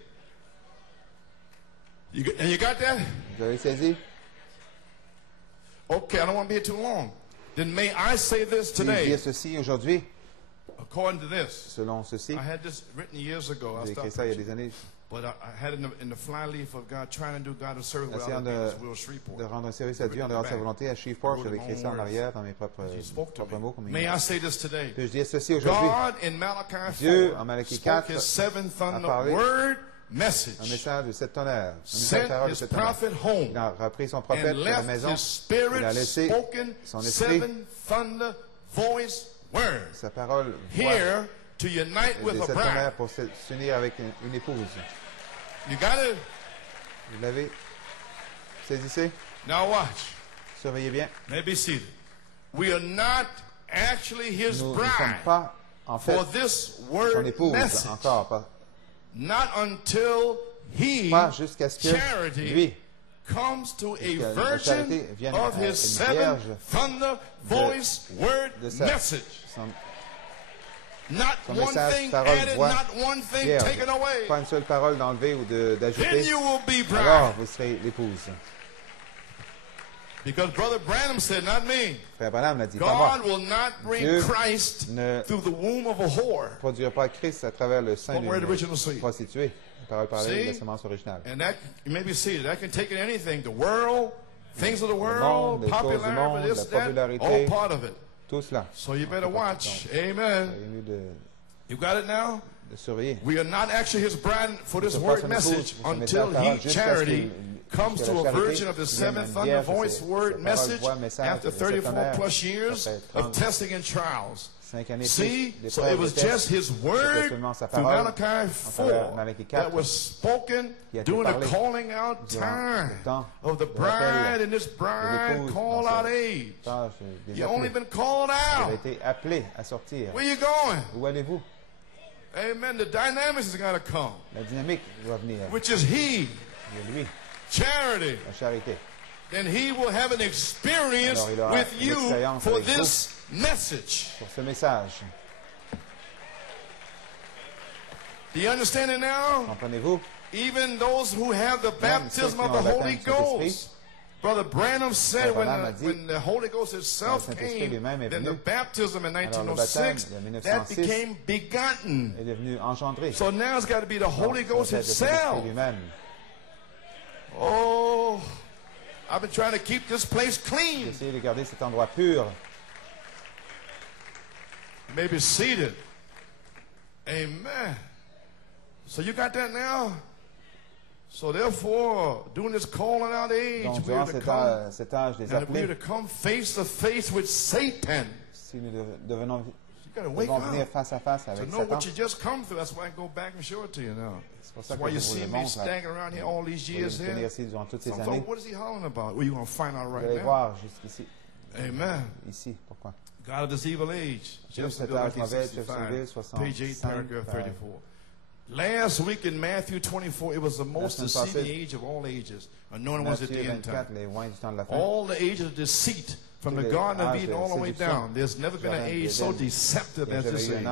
And you got that? Vous avez saisi? Okay, I don't want to be here too long. Then may I say this today? Dire ceci aujourd'hui. According to this, selon ceci, I had this written years ago. J'ai écrit ça il y a des années. But I had it in the flyleaf of God, trying to do God a service without Will Shreveport. De rendre un service à Dieu en dehors de sa volonté à Shreveport. J'avais écrit ça en arrière dans mes propres mots. May I say this today? Que je dise ceci aujourd'hui. Dieu, en Malachi 4, a parlé un message de 7 tonnerres, une parole de 7 tonnerres. Il a repris son prophète de la maison. Il a laissé son esprit, sa parole, to unite with a bride. Pour s'unir avec une épouse. You got it? Vous l'avez? Saisissez? Now watch. Surveillez bien. May be seated. We are not actually his nous bride. Ne sommes pas, en fait, for this word son épouse message. Encore pas. Not until he, pas jusqu'à ce que charity, lui, comes to a virgin of his seven thunder voice word message. Not one thing added, not one thing taken away. Pas une seule parole d'enlever ou d'ajouter. Then you will be bride. Alors vous serez l'épouse. Because Brother Branham said, not me. Frère Branham l'a dit, pas moi. God will not bring Christ through the womb of a whore. Ne produira pas Christ à travers le sein d'une prostituée. La parole parlait de la semence originale. And that you may be seated. That can take in anything. The world, things of the world, popularity, this, that, all part of it. Tout cela. So you better watch. Amen. You got it now? We are not actually his bride for this word message until he, charity, comes to a virgin of the seventh thunder voice word message after 34 plus years of testing and trials. See, so it was just his word through Malachi 4 that was spoken during the calling out time of the bride and this bride call out age. You only been called out. Where you going? Où allez-vous? Amen. The dynamics is going to come. La dynamique doit venir. Which is he. Lui. Charity. La charité. Then he will have an experience with you for this message. Pour ce message. Do you understand it now? Comprenez-vous? Even those who have the baptism of the Holy Ghost. Brother Branham said when the Holy Ghost itself came, then the baptism in 1906, that became begotten. So now it's got to be the Holy Ghost itself. Oh, I've been trying to keep this place clean. J'essaie de garder cet endroit pur. You may be seated. Amen. So you got that now? So therefore, during this calling out age, we are to come, and we are to come face to face with Satan. Si nous devons venir face à face avec Satan. To know what you just come through, that's why I go back and show it to you now. That's why you see me standing around here all these years here. So what is he hollering about? Well, you're going to find out right now. Amen. Ici, pourquoi? God of this evil age. Genesis 1965, page 8, paragraph 34. Last week in Matthew 24, it was the most deceiving age of all ages. Anointed ones at the end time. All the ages of deceit from the Garden of Eden all the way down. There's never been an age so deceptive as this age.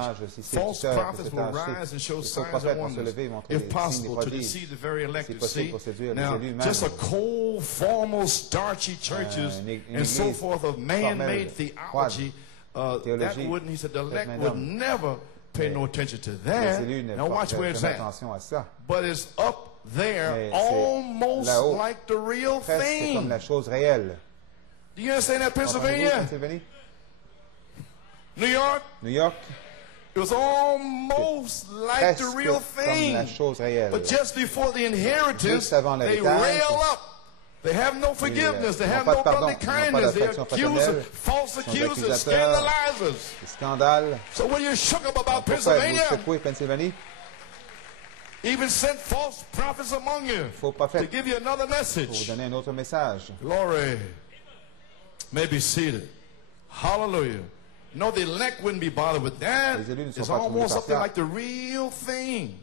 False prophets will rise and show signs and wonders, if possible, to deceive the very elected. See, now, just a cold, formal, starchy churches and so forth of man-made theology, that wouldn't, he said, the elect would never pay no attention to that. Now watch where it's at. But it's up there, almost like the real thing. Do you understand that, Pennsylvania? New York. New York. It was almost like the real thing. Comme la chose réelle. But just before the inheritance, juste avant they rail up. They have no forgiveness. They have no brotherly kindness. They accuse, false accusers, scandalizers. Scandales. So what are you shook up about Pennsylvania? Pennsylvanie? Even sent false prophets among you to give you another message. Pour vous donner un autre message. Glory. May be seated. Hallelujah. No, the elect wouldn't be bothered with that. It's almost something like the real thing.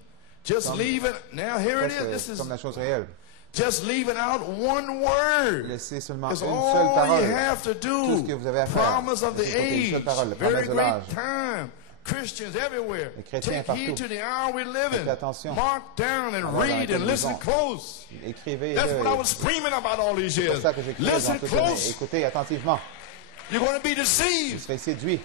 Just leave it. Now here it is. This is comme la chose réelle. just leaving out one word. Laissez seulement It's une all seule parole. you have to do. Tout ce que vous avez à faire. Promise of the age. Very de great l'âge. time. Christians everywhere. Take heed to the hour we live in. Attention. Mark down and read and listen close. That's what I was screaming about all these years. Listen close. Écoutez attentivement. You're going to be Vous deceived. serez séduits.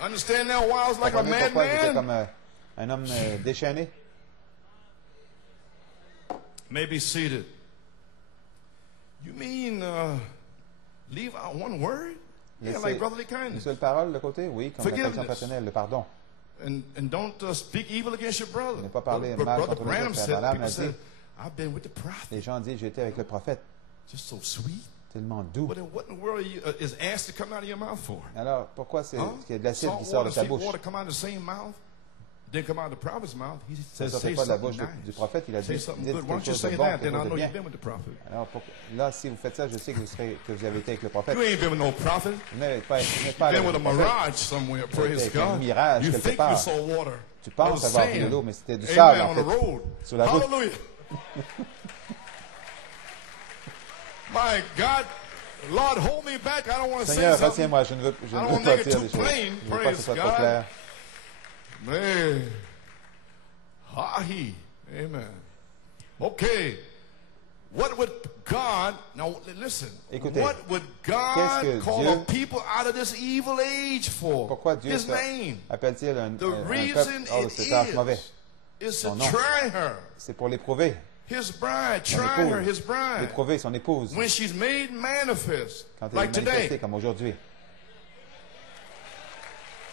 Understand now why I was like a madman? Comme un homme déchaîné. May be seated. You mean leave out one word? Yeah, like brotherly Une kindness. seule parole de côté? Oui, comme l'affection fraternelle, le pardon. And don't speak evil against your brother. Ne pas parler mal Brother contre Branham les autres. said, Branham people a dit, said, I've been with the prophet. les gens disent, j'étais avec le prophète. Just so sweet. Tellement doux. But then what in the world is asked to come out of your mouth for? Alors, pourquoi c'est Huh? qu'il y a de l'acide Salt qui sort de water, ta sweet bouche? water come out of the same mouth. Didn't come out of the prophet's mouth. He Ça ne says, sortait say pas de la something bouche nice. du prophète, il a Say dit something dites good. Why don't quelque you chose say de bon, that? quelque Then I chose de know bien. you've been with the prophet. Alors, là, si vous faites ça, je sais que vous avez été avec le prophète. You ain't been with no prophet. Vous n'êtes pas You've allé been avec with le a prophète. mirage somewhere. Praise Avec un God. mirage You quelque think you part. saw water. Tu penses It was avoir vu de sand. l'eau, mais c'était du Amen, sable, en on the fait, road. sur la route. Hallelujah. My God, Lord, hold me back. I don't want to say Seigneur, something. retiens-moi, je ne veux I pas don't make it dire too des choses. plain. Je ne veux pas que ce soit trop Praise clair. Man. Ha-he. Amen. Okay. What would God, now listen, Écoutez, what would God qu'est-ce que call Dieu- a people out of this evil age for? Pourquoi Dieu His name. appelle-t-il un The peuple reason hors de cet âge mauvais? is to Son nom. try her. C'est pour l'éprouver. His bride, Son try her, épouse. his bride. L'éprouver, son épouse. When she's made manifest, Quand elle like est manifestée today. comme aujourd'hui.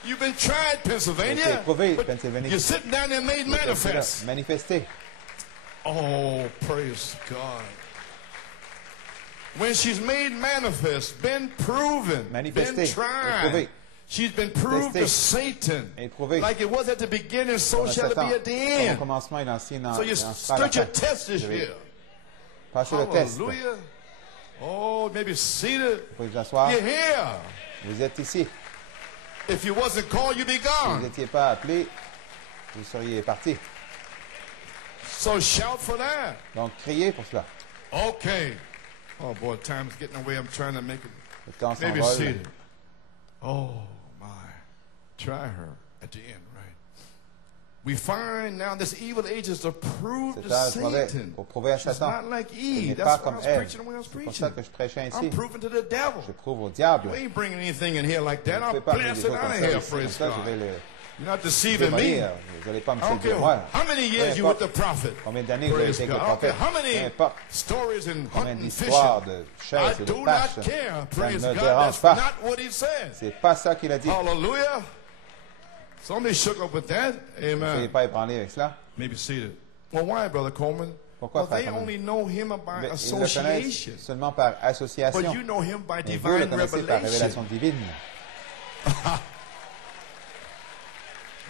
You've been tried, Elle a été Pennsylvania. éprouvée, But Pennsylvanie. you're sitting down there made manifest. Manifestée. Oh, praise God. When she's made manifest, been proven, Manifestée, been tried, éprouvée. she's been proved to Testée, Satan. éprouvée. Like it was at the beginning, so Comme shall it Satan, be at the comme au end. commencement, il en sera So you à la stood your fin. test this Vous avez year. passé le test. Hallelujah. Oh, maybe seated. Vous pouvez vous asseoir. You're here. Vous êtes ici. If you wasn't called, you'd be Si vous gone. n'étiez pas appelé, vous seriez parti. So shout for that. Donc, criez pour cela. Okay. Oh boy, time's getting away. I'm trying to make it. Le temps Maybe s'envole. seated. Oh my. Try her at the end, right? We find now this evil age is to prove Cet to âge mauvais, Satan. pour prouver à She's Satan. not like Il Eve. n'est That's pas why I comme was Ève. preaching the way I was C'est pour ça preaching. que je prêchais I'm ainsi. proving to the devil. Je prouve au diable. You ain't bringing anything in here like that. Je ne I'll fais pas amener blast des it choses out comme of ça here, ici. Comme praise ça, je God. vais le You're not deceiving me. démolir. Vous n'allez pas me I don't séduire, care moi. how many years you with the prophet. Combien d'années vous avez Praise été God. avec I le don't care prophète? how Peu many importe. stories and Combien hunting, d'histoires fishing. de I chaises et do de not pâches. care. Ça Praise ne me God. dérange That's pas. not what he said. C'est pas ça qu'il a dit. Hallelujah. Somebody shook up with that. Ne soyez Amen. pas ébranlés avec cela. Maybe seated. Well, why, Brother Coleman? Pourquoi, Well, they frère Coleman? only know him by Mais ils le association. connaissent seulement par association. But you know him by Mais vous le divine connaissez par revelation. révélation divine.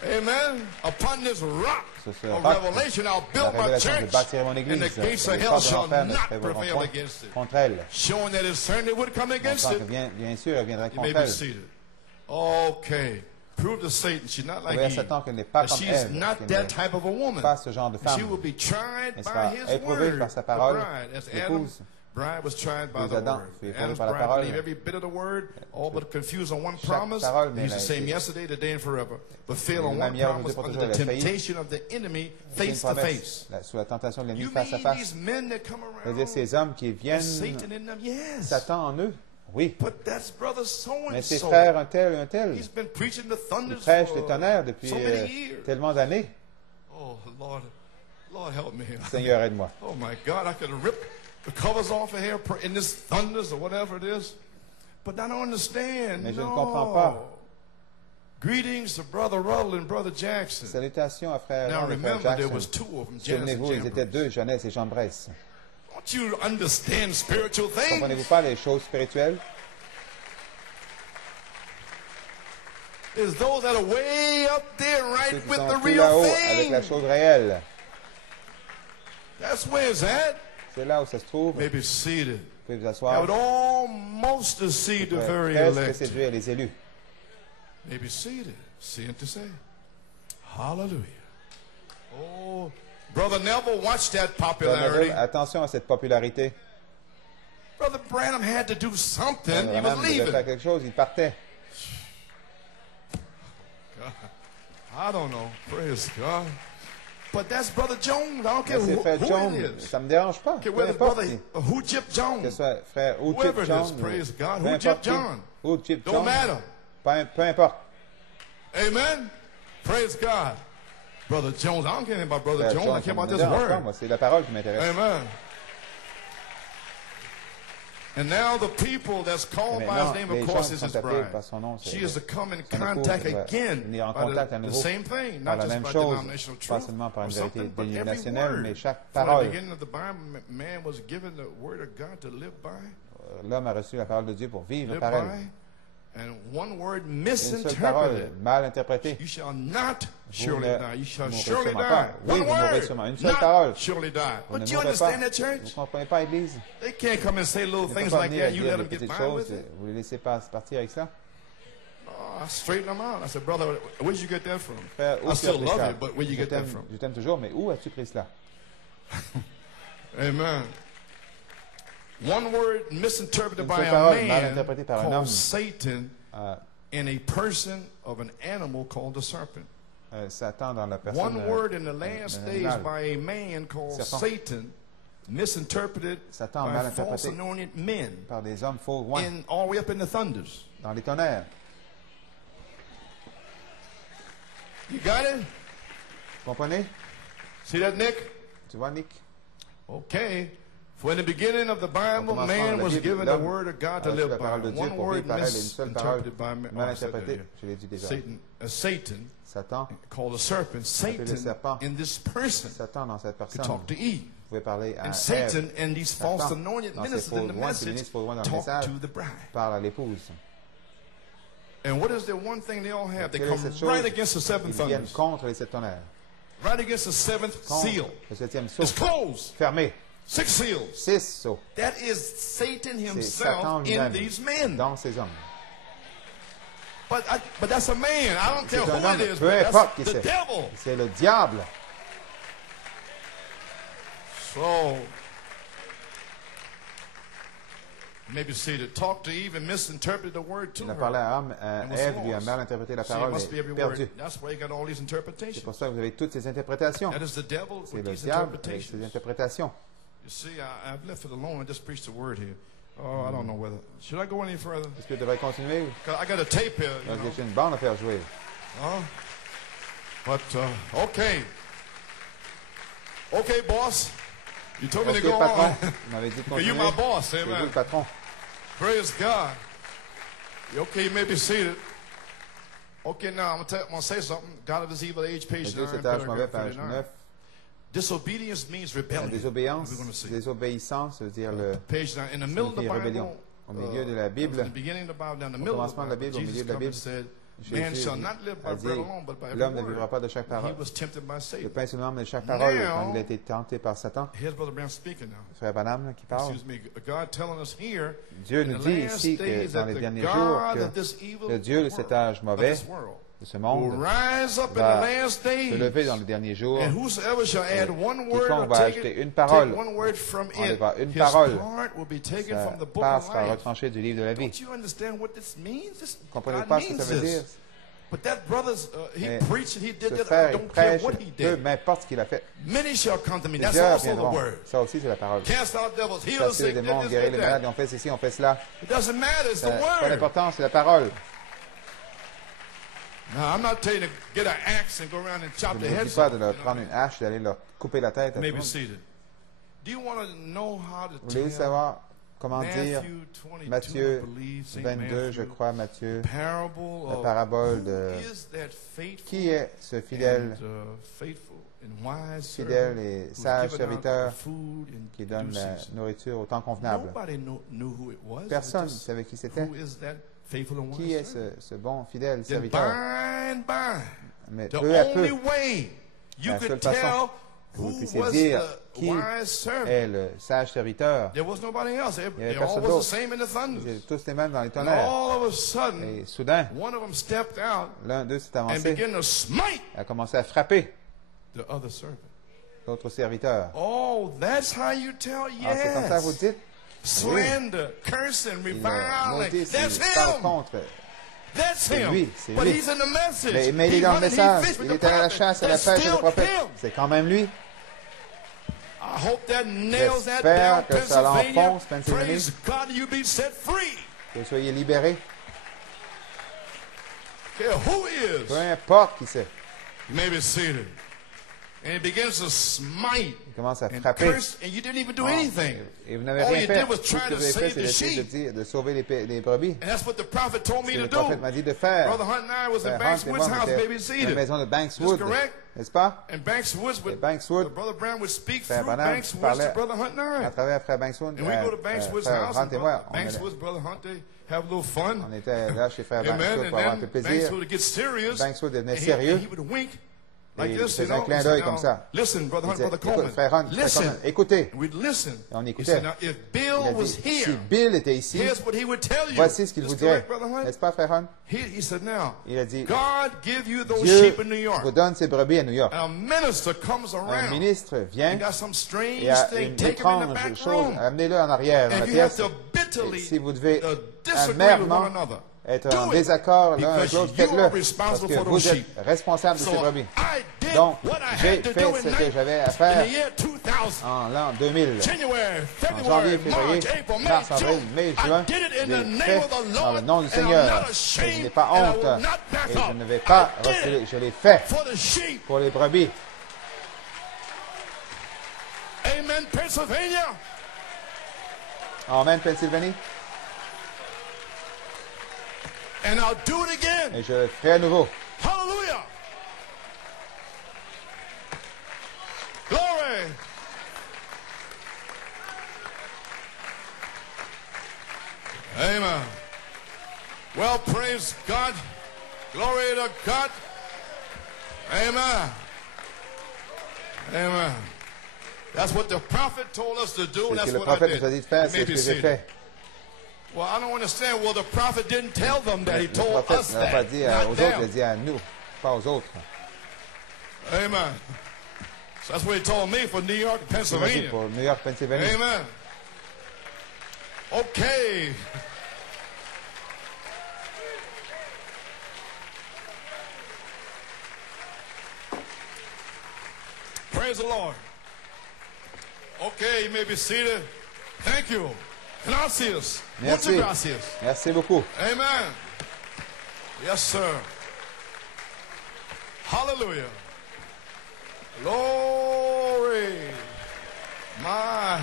Amen. Upon this rock Sur ce of roc, revelation, I'll la build my révélation, je church, bâtirai mon and église. the gates Les of hell portes de shall l'enfer ne not prévaudront prevail point against it. contre elle. Showing that it's certain it would come against Montrant que it. bien sûr, elle viendra You may contre be elle. seated. Okay. Prove to Satan she's not like Prouvez à Eve. Satan qu'elle n'est pas That comme she's Ève, not qu'elle that n'est type of a woman. pas ce genre de She femme. will be tried Elle by sera his éprouvée word. par sa The parole. bride, as Adam's L'épouse, bride was tried by the l'épouse Adam, word. fut éprouvée Adam's par la bride parole. believed every bit of the word, all but confused on one Chaque promise. parole, mais He's the elle a same été- yesterday, today, and forever. But failed on Même one hier, promise aujourd'hui, pour under toujours, the elle a failli. temptation of the enemy Une face to promesse, face. sous la tentation de l'ennemi You face à mean face. these men that come C'est-à-dire around, ces hommes qui viennent, Satan in them? Yes. Satan en eux. Oui. But that's brother so Mais and ses so. frères, un tel et un tel, He's been preaching the ils thunders prêchent les for tonnerres depuis so many years. tellement d'années. Oh Lord, Lord help me. Seigneur, aide-moi. Oh my God, I could rip the covers off of here in this thunders or whatever it is. But I don't understand. Mais je ne comprends pas. Greetings to Brother Ruddle and Brother Jackson. Salutations à frère Now Ruddle et frère remember, there was Jackson. two of them, Janus and Souvenez-vous, ils étaient Jambres. deux, Jeunesse et Jean Bresse. Don't you understand spiritual things? Comprenez-vous pas les choses spirituelles? There's those that are way up there, Ceux right qui with sont the tout real là-haut avec la thing. chose réelle. That's where it's at. C'est là où ça se trouve. Vous Maybe seated. pouvez vous That asseoir. would almost deceive the very Presque elect. séduire les élus. Maybe seated. Seeing to say. Hallelujah. Oh, Brother Neville, watch that popularity. Attention à cette popularité. Brother Branham had to do something. He was Branham devait leaving. faire quelque chose, il partait. God, I don't know. Praise God. But that's Brother Jones. I don't care C'est who frère Jones, it is. ça me dérange pas. Okay, Peu whether importe Brother qui. Hujip Que Jones. ce soit frère Whoever Hujip it is, John, praise God. peu Hujip importe qui. John. Hujip Don't John, matter. peu importe. Amen. Praise God. Brother Jones. I don't care about Brother Frère Jones. I John, care ça about me this dérange pas, word. moi, c'est la parole qui m'intéresse. Amen. And now the people that's called by his Maintenant, name, les of gens course, qui is sont his appelés bride. par son nom, She c'est is to come in son épouse contact va again venir en by contact à the nouveau same thing, par not la just même by chose, denominational pas truth seulement par or une vérité something, but every dénominationnelle, mais word. chaque From the parole. beginning of the Bible, man was given the word of God to live by. L'homme a reçu la parole de Dieu pour vivre Live par by. elle. And one word Une seule parole misinterpreted. mal interprétée. You shall not surely ne die. You shall mourrez surely sûrement die. pas. Oui, One vous mourrez word, sûrement. Une seule not parole. surely die. Vous ne But you mourrez pas. understand that, Vous church? ne comprenez pas, Église? They can't come and say little Ils ne things peuvent pas like venir that. You dire let des them get petites by with choses. it. Vous les laissez partir avec ça? I straightened them out. I said, brother, where'd you get that from? Frère, où I tu as still pris love cela? you, but where'd you Je get that t'aime- from? Je t'aime toujours, mais où as-tu pris cela? Amen. One word misinterpreted Une by seule a parole mal man interprétée par un called homme. Satan Euh, in a person of an animal called a serpent. Satan dans la personne One word in the last d'un days animal. by a man called Serpent. Satan, misinterpreted Satan by mal false interprété anointed men, par des hommes faux loin, in all the way up in the thunders. dans les tonnerres. You got it? Comprenez? See that, Nick? Tu vois, Nick? Okay. For in the beginning of the Bible, Au commencement man de la was Bible, given the l'homme word of God a to reçu live la by. parole de Dieu One pour word vivre par elle, et une seule parole misinterpreted by man. mal I said that interprétée. here. Je l'ai dit déjà. Satan Satan, called a serpent. Appelé Satan serpent. in this person Satan dans cette could personne, talk to Eve. vous pouvez parler à And Ève, Satan and these false Satan, anointed dans ses ministers in faux the loin, ces message ministres faux loin dans le talk message, to the bride. parle à l'épouse. And what is the one thing they all have? They Quelle est come cette chose? right against the seven Ils viennent thunders. contre les sept tonnerres, Right against the seventh contre seal. le septième It's souffle, closed. fermé, 6 seals. 6 sceaux. That is Satan C'est himself Satan in lui-même these men. dans ces hommes. But that's a man. I don't care C'est un who homme, it is, peu but importe qui that's the c'est. devil. C'est le diable. So, maybe see to talk to Eve and misinterpret the word to Il a parlé her. à Homme, And was Ève lui a lost. mal interprété la See, it parole must be et every perdu. word. That's why you got all these C'est interpretations. pour ça que vous avez toutes ces interprétations. That is the devil C'est with le these diable avec interpretations. ses interprétations. You see, I've left it alone. I just preached the word here. Oh, I don't know whether. Should I go any further? Est-ce que je devrais continuer? 'Cause I got a tape here. You Parce know. que j'ai une bande à faire jouer. But, okay. Okay, boss. You told me to Ok, go patron. on. Vous m'avez dit de You're continuer. my boss, C'est vous amen. le patron. Praise God. Okay, you may be seated. Okay, now I'm going to say something. God of this evil age, Le page Dieu 9, cet âge mauvais, paragraph page 39. 9. Disobedience means La rebellion. désobéissance, We're going to see. désobéissance, ça veut dire le Page 9. In the middle of the signifie rébellion. Bible, Au milieu de la in Bible, the beginning of the Bible, down the au middle of the commencement de la Bible, Bible, au milieu Jesus de la come and Bible, said, man Jésus shall not live by a bread dit, alone, but by every l'homme ne vivra word. pas de chaque He parole. was tempted by Le Satan. pain sur l'homme de chaque parole, Now, quand il a été tenté par Satan. Here's Brother Branham speaking now. Frère Branham là, qui parle. Excuse me. God telling us here, Dieu in nous the dit last ici que days, dans that les the derniers jours, God of que this evil le Dieu de cet âge of mauvais, this world de ce will monde, rise up in the va last days. se lever dans les derniers jours. And whosoever shall add one word quiconque or va take, ajouter une take parole, one word from it, enlèvera une his parole, part will be taken sa from the book part of sera life. retranchée du livre de la vie. Don't you understand what this means? Comprenez-vous God pas ce que means ça veut dire? this. But that brother's, he Mais preached it, he did Ce that. I frère, il don't care prêche, what he peu did. m'importe ce qu'il a fait. Many shall come to me. That's Plusieurs also the viendront. word. Ça aussi, c'est la parole. Cast out devils, heal the Chasser les sick, démons, this, guérir les that. malades, on fait ceci, on fait cela. It doesn't matter, it's the Ça n'a pas word. d'importance, c'est la parole. Now, I'm not telling you to get an axe and go around and chop Je their ne vous heads dis pas off. de leur prendre une hache et d'aller leur couper la tête. Maybe seated. Do you want to know how to Vous voulez savoir comment dire Matthieu 22, je crois, Matthieu, la parabole de qui est ce fidèle et sage serviteur qui donne la nourriture au temps convenable. Personne ne savait qui c'était. Qui est ce bon, fidèle serviteur? Mais peu à peu, la seule façon que vous puissiez dire qui est le sage serviteur, il n'y avait personne d'autre. Ils étaient tous les mêmes dans les tonnerres. Et soudain, l'un d'eux s'est avancé et a commencé à frapper l'autre serviteur. C'est comme ça que vous dites? Slander, cursing, reviling. That's him. C'est lui, c'est lui. Mais il est dans le message. Il est à la chasse, à la pêche, au prophète. C'est quand même lui. J'espère que ça l'enfonce, Pennsylvanie. Que vous soyez libérés. Peu importe qui c'est. And it begins to smite. Il commence à frapper. And you didn't even do anything. Et vous n'avez rien fait. Tout ce que vous avez fait, c'est d'essayer de sauver les brebis. And that's what the prophet told me to do. Le prophète m'a dit de faire. Brother Hunt and I was in Bankswood's house, baby seated. La maison de Bankswood. N'est-ce pas? And Bankswood, Brother Brown would speak through Bankswood to Brother Hunt and I. À travers Frère Bankswood. And we go to Bankswood's house. And Bankswood's Brother Hunt, they have a little fun. On était là chez Frère Bankswood pour avoir un peu de plaisir. Bankswood devenait sérieux. Et il faisait un clin d'œil comme ça. Listen, Brother Hunt, Brother Coleman. Frère Hunt, écoutez. Et on écoutait. Il a dit, si Bill était ici, voici ce qu'il vous dirait. N'est-ce pas, Frère Hunt? Il a dit, Dieu vous donne ses brebis à New York. Un ministre vient et a une étrange chose. Amenez-le en arrière dans la pièce. Et si vous devez amèrement être en désaccord l'un avec l'autre, faites-le, parce que vous êtes responsable de ces brebis. Donc, j'ai fait ce que j'avais à faire en l'an 2000. En janvier, février, mars, avril, mai, juin, j'ai fait dans le nom du Seigneur. Et je n'ai pas honte et je ne vais pas reculer. Je l'ai fait pour les brebis. Amen, Pennsylvania. Amen, Pennsylvanie. And I'll do it again. Et je le ferai à nouveau. Hallelujah. Glory. Amen. Well, praise God. Glory to God. Amen. Amen. That's what the prophet told us to do, and that's what I did. Nous a dit de faire, c'est ce que j'ai fait. Well, I don't understand. Well, the prophet didn't tell them that. He told us that. Pas dit aux autres, il a dit à nous, pas aux autres. Amen. So that's what he told me for New York and Pennsylvania. Pour New York, Pennsylvanie. Amen. Okay. Praise the Lord. Okay, you may be seated. Thank you. Gracias. Merci. Muchas gracias. Merci beaucoup. Amen. Yes, sir. Hallelujah. Glory. My.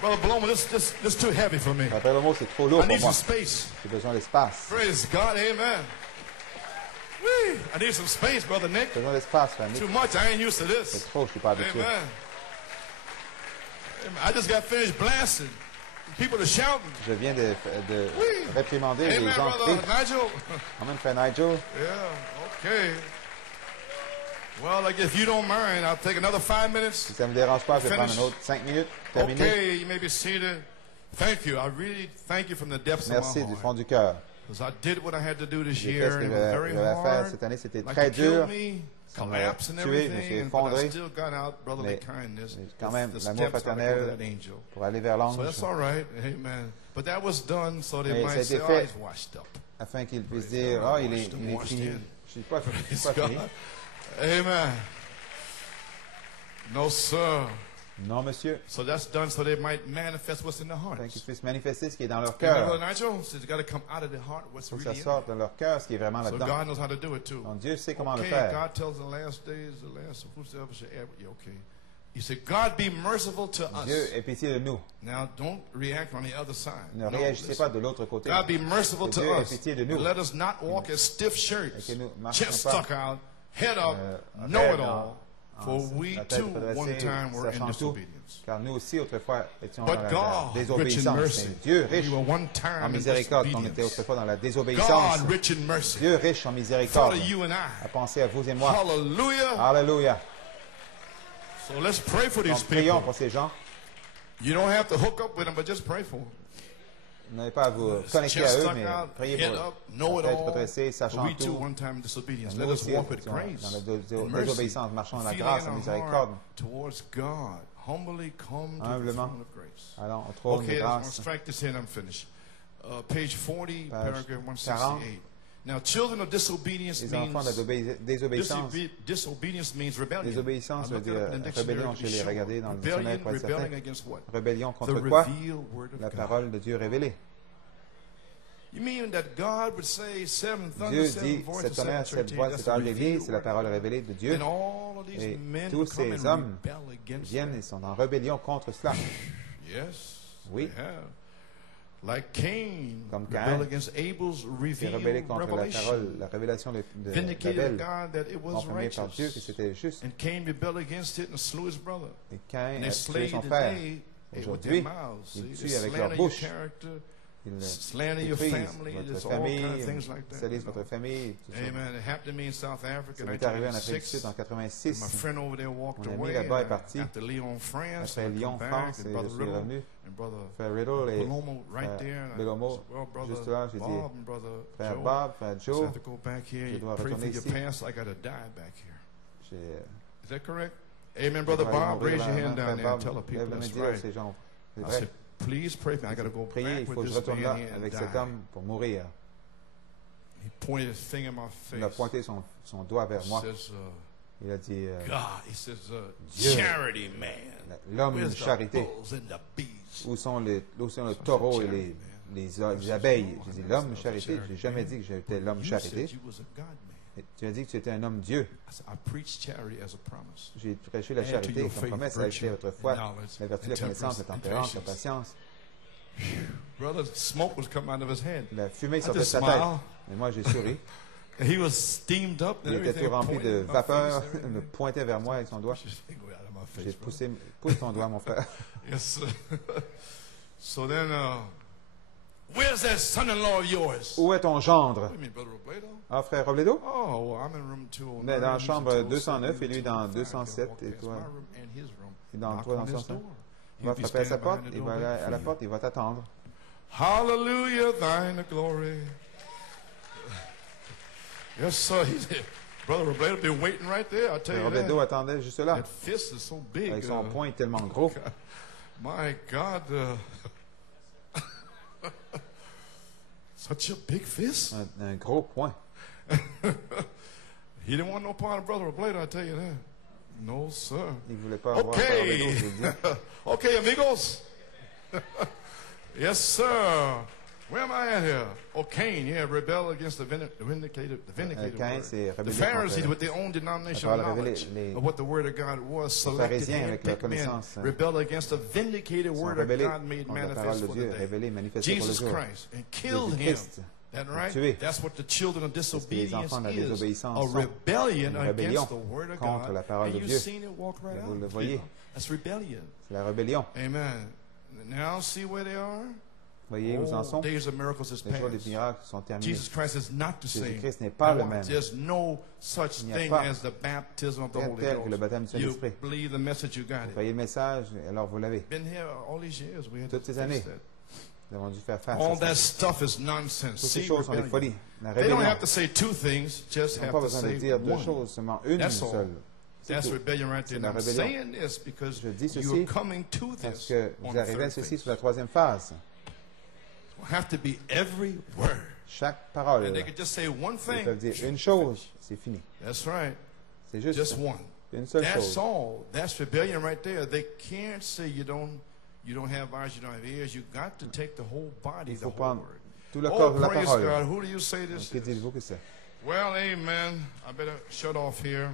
Brother Blowman, this is too heavy for me. Après le mot, c'est trop lourd I pour need moi. some space. J'ai besoin d'espace. Praise God. Amen. Whee. I need some space, Brother Nick. J'ai besoin d'espace, frère Nick. Too much. I ain't used to this. C'est trop, je suis pas habitué. Amen. I just got finished blasting. People are shouting. Je viens de réprimander les gens qui crient. Amen, frère Nigel. Yeah, okay. Well, like if you don't mind, I'll take another 5 minutes. Si ça ne me dérange pas, je vais prendre un autre 5 minutes. Terminé. Okay, you may be seated. Thank you. I really thank you from the depths of my heart. Merci du fond du cœur. Because I did what I had to do this J'ai year. fait ce que It was very j'avais à faire hard. cette année. C'était Like très to kill dur. me, Ça m'a collapse and tué, je me suis everything, but I effondré. still got out brotherly Mais kindness. quand même, The l'amour steps how to go to fraternel that angel. pour aller vers l'ange. So that's all right. Amen. But that was done so they Mais might ça a say, été oh, fait he's washed up. afin qu'il puisse dire, oh, il est fini. Je ne suis pas fini. Amen. No, sir. Non, monsieur. So that's done so they might manifest what's in their hearts. Afin qu'ils puissent manifester ce qui est dans leur cœur. Brother Nigel, so it's got to come out of the heart what's Faut que really ça sorte de leur cœur ce qui est vraiment in. So là-dedans. God knows how to do it too. Donc Dieu sait comment le Okay, faire. God tells the last days, whosoever shall ever, yeah, okay. He said, God be merciful to us. Dieu ait pitié de nous. Now don't react on the other side. Ne réagissez pas de l'autre côté. God be merciful to Dieu ait us. pitié de nous. Let us not walk as stiff shirts, Et que nous marchions chest pas, stuck out, head up, know-it-all. For we too, one time, were in disobedience. Car nous aussi, autrefois, étions But dans la désobéissance. Mais Dieu, riche en miséricorde, on était autrefois dans la désobéissance. God, rich in mercy. Dieu, riche en miséricorde, you and I. a pensé à vous et moi. Hallelujah. Alléluia. So let's pray for these Donc, prions people. pour ces gens. You don't have to hook up with them, but just pray for them. Vous n'avez pas à vous connecter à eux, mais priez pour eux. Peut-être redresser, sachant tout. Nous aussi, dans la désobéissance, marchons dans la grâce, en miséricorde. Humblement, allons au trône de grâce. Page 40, paragraph 168. Now, children of disobedience les enfants de désobéissance. Means rebellion. Désobéissance veut dire rébellion chez les regardez dans le dictionnaire pour être certain. Rébellion contre quoi? La parole de Dieu révélée. Dieu dit, cette tonnerre, cette voix, cette heure d'église, c'est la parole révélée de Dieu. Et tous ces hommes viennent et sont en rébellion contre cela. Oui. Comme Caïn, qui est rebellé contre la parole, la révélation de Abel, confirmée par Dieu que c'était juste. Et Caïn a tué son frère. Aujourd'hui, ils tuent avec leur bouche. Ils détruisent votre famille, salissent votre famille. Ça m'est arrivé en Afrique du Sud en 86. Mon ami là-bas est parti. Après Lyon, France, et je suis revenu. Frère Riddle et Belomo, juste là, j'ai dit, frère Bob, frère Joe, je dois retourner ici. Is that correct? Amen, Brother Bob. Raise your hand down there and tell the people that's right. I said, please pray for me. I got to go back with this man here and die. He pointed his finger in my face. Il a pointé son doigt vers moi. Il a dit, Dieu, charity man. L'homme charité. Où sont le taureau et les abeilles? J'ai dit, l'homme charité. Je n'ai jamais dit que j'étais l'homme charité. Tu as dit que tu étais un homme Dieu. J'ai prêché la charité comme promesse à ajouter votre foi, la vertu, la connaissance, la tempérance, la patience. La fumée sortait de sa tête. Mais moi, j'ai souri. Il était tout rempli de vapeur. Il me pointait vers moi avec son doigt. J'ai poussé, pousse ton doigt, mon frère. So then, where's that son-in-law of yours? Où est ton gendre? What do you mean, Brother Robledo? Ah, frère Robledo? Oh, well, I'm in room 209. Mais dans la chambre 209 et lui dans 207 et toi. Et dans toi dans 205. Il va frapper à sa porte, il va aller à la porte, il va t'attendre. Hallelujah, thine the glory. Yes, sir. Brother Robledo been waiting right there. I tell you that. Robledo attendait juste là. That fist is so big. Avec son poing tellement gros. My God. Such a big fist. Un gros poing. He didn't want no part of Brother Robledo, I tell you that. No, sir. Il voulait pas avoir Robledo, je dis. Okay, amigos. Yes, sir. Where am I at here? Oh, Cain, yeah, rebel against the vindicated word. The Pharisees, with their own denominational knowledge of what the word of God was, selected handpicked men, rebel against the vindicated word of God made manifest for the day. Jesus Christ, and killed him. That right? That's what the children of disobedience is. A rebellion against the word of God. And you've seen it walk right out. That's rebellion. La rébellion. Amen. Now see where they are? Voyez où ils en sont. Les jours des miracles sont terminés. Jésus-Christ n'est pas le même. There's no such thing as the baptism of the Holy Ghost. Que le baptême du Saint-Esprit. You believe the message, you got it. Vous voyez le message, alors vous l'avez. Been here all these years. We had toutes ces années, nous avons dû faire face all à ça. That stuff is nonsense. Toutes ces choses sont des folies. They don't have to say two things, just have to say dire deux one. choses, seulement une seule. That's rebellion right there. I'm saying this because you're coming to this. Parce que vous arrivez à ceci sur la troisième phase. Have to be every word. Chaque parole. And they could just say one thing. Ils peuvent dire une chose, c'est fini. That's right. C'est juste just one. Une seule That's chose. all. That's rebellion right there. They can't say you don't have eyes, you don't have ears. You got to take the whole body, Il the faut whole prendre word. tout le corps de la Praise parole. God. Who do you say this Que is? dites-vous que c'est? Well, amen. I better shut off here.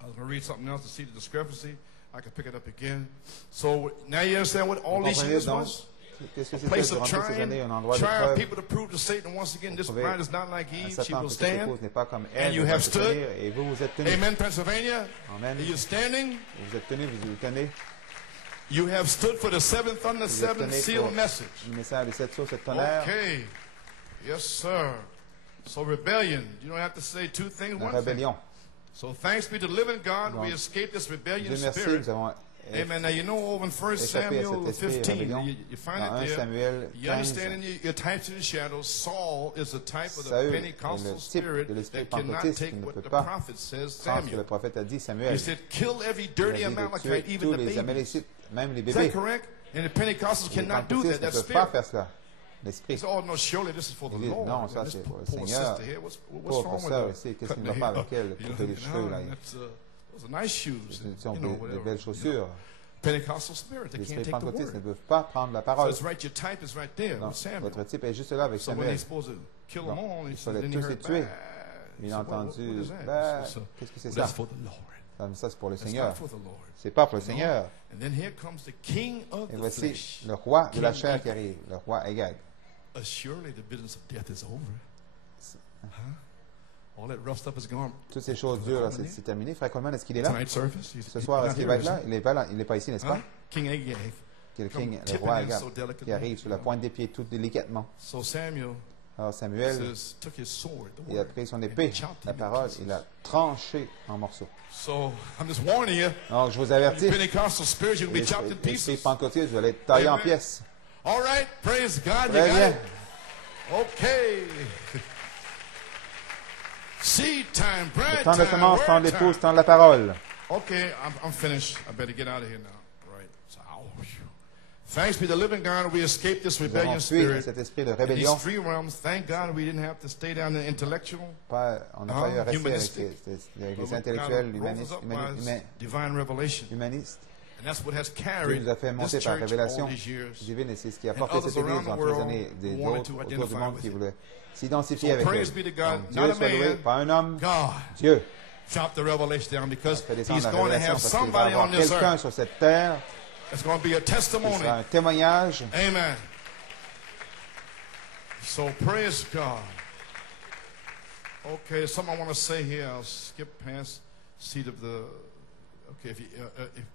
I was going to read something else to see the discrepancy. I can pick it up again. So now you understand what all these years was? Qu'est-ce que A c'était place of durant toutes ces années? Un endroit trying d'épreuve. people to prove to Satan once again this bride is not like Eve. She Satan, will que cette stand. épouse n'est pas comme And elle. you Elle have va se stood. tenir, et vous, vous êtes tenus. Amen, Pennsylvania. Amen. Are you standing? Vous êtes tenus, vous vous tenez. You have stood for the seventh thunder, Vous êtes seven tenus seal pour message. le message de 7 sources, 7 tonnerres. Okay. Yes, sir. So rebellion. You don't have to say two things. La One thing. rébellion. So thanks be to the living God, we Donc, escaped this rebellion Dieu merci, spirit. nous avons Amen. Now you know over in 1 échappé à Samuel cet esprit 15, rébellion. you find Dans 1 it there. Samuel You understand 15, in your types of the shadows, Saul is a type of the Saül est Pentecostal le type spirit de l'esprit that cannot pentecôtiste take qui ne what peut the pas prophet says, prendre ce que le Samuel. prophète a dit, He Samuel. said, kill every Il a dirty dit de Amalekite, tuer even tous the les babies. Amalécites, même les Is that bébés. correct? And the Pentecostals Les cannot do that. pentecôtistes ne That peuvent pas spirit. faire cela. L'esprit. He said, oh no, surely this is for the Il dit, Lord. non, ça And this c'est pour le poor Seigneur. sister here, what's Pauvre wrong with sœur her? ici, qu'est-ce qui ne Cutting va her pas avec hair. elle? You Couper know, les cheveux, là. those are nice shoes. Ce sont You know, de whatever. belles chaussures. Pentecostal spirit, they Les can't esprits take the pentecôtistes ne word. peuvent pas prendre la So parole. it's right, your type is right there Non, with Samuel. votre type est juste là avec So when Samuel. they're supposed to kill them all, Il he fallait said, then he tous les heard tuer. back. Il a What entendu, is that? ben, So, qu'est-ce que c'est that's ça? for the Lord. Ah, mais ça, c'est pour le That's Seigneur. not for the Lord. C'est pas pour le No. Seigneur. And then here comes the king of Et the voici flesh. le roi de la King chair qui Agag. arrive, le roi Agag. Surely the business of death is over. Huh? All that rough stuff is gone. Toutes ces choses dures, là, c'est terminé. Frère Coleman, est-ce qu'il est là? Tonight's service. Ce soir, est-ce qu'il va être là? Il n'est pas là. Il n'est pas ici, n'est-ce pas? King Agag. Que le, Come king, le tipping roi in Agag so delicately. qui arrive sur la pointe des pieds tout délicatement. So Samuel Alors Samuel, took his sword, the il a word, pris son and épée, chopped la him in parole, pieces. il a tranché en morceaux. So I'm just warning you. Donc, je vous The avertis, Pentecostal spirit, you can be chopped in l'esprit pieces. pentecôtiste, vous allez être taillé en Amen. pièces. All right, praise God. Très You got bien. it. Okay. Seed time, bread Temps de time, semence, temps word de time. l'épouse, temps de la parole. Okay, I'm finished. I better get out of here now. Right. So, phew. Thanks be the living God, we escaped this Nous rebellion avons fui spirit. cet esprit de In these rébellion. three realms, thank God we didn't have to stay down in the intellectual. On n'a pas eu à rester avec Humanistic. les But intellectuels, God rose us up by divine revelation. humanistes. And that's what has Dieu carried nous a fait this monter par church révélation all these years. divine et c'est ce qui a And porté others cette église around the dans toutes les world années, who des wanted autres to autour du identify monde with qui it. voulaient s'identifier So avec praise elle. be to God, Donc, not Dieu a soit loué, man, pas un homme, God. Dieu. Drop the revelation down because Fait descendre he's la going to révélation have parce qu'il va somebody avoir on this quelqu'un earth. sur cette terre It's going to be a qui testimony. sera un témoignage. Amen. So praise God. Okay, something I want to say here. I'll skip past seed of the. Okay,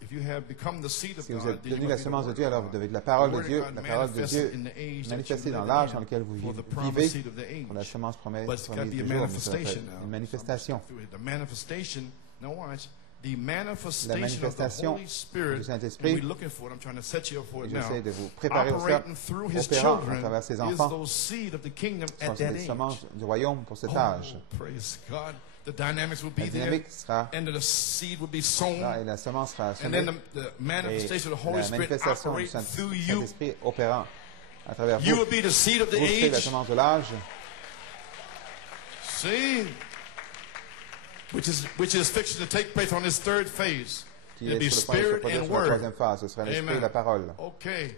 if you have become the seed of Si vous God, êtes then you devenu la must be the semence de word Dieu, of alors God. vous devez être la parole The de word of Dieu, God la parole de manifested Dieu in the age that manifestée you dans live l'âge in dans lequel vous for the vivez promised seed of the age. pour la semence promise But it's got to be a toujours, mais ça fait manifestation now. une manifestation. The manifestation. Now watch. The La manifestation of the manifestation Holy Spirit. du And Saint-Esprit, we're looking for it. I'm trying to set you up for et it now. j'essaie de vous préparer au ça, Operating through His opérant à children travers ses is enfants, those seed of the kingdom ce sont at that les age. semences du royaume pour cet âge. Oh, praise God. The dynamics will be La there, dynamique sera and the seed will be sown, là et la semence sera and semée. then the Et manifestation of the Holy la Spirit manifestation du operate through you. Saint-Esprit opérant à travers You vous. will be the seed of the Vous serez la age. semence de l'âge, See, which is fixing to take place on this third phase. qui It'll est be sur le point de se spirit produire and sur la word. troisième phase. Ce sera l'esprit et Amen. la parole. Okay.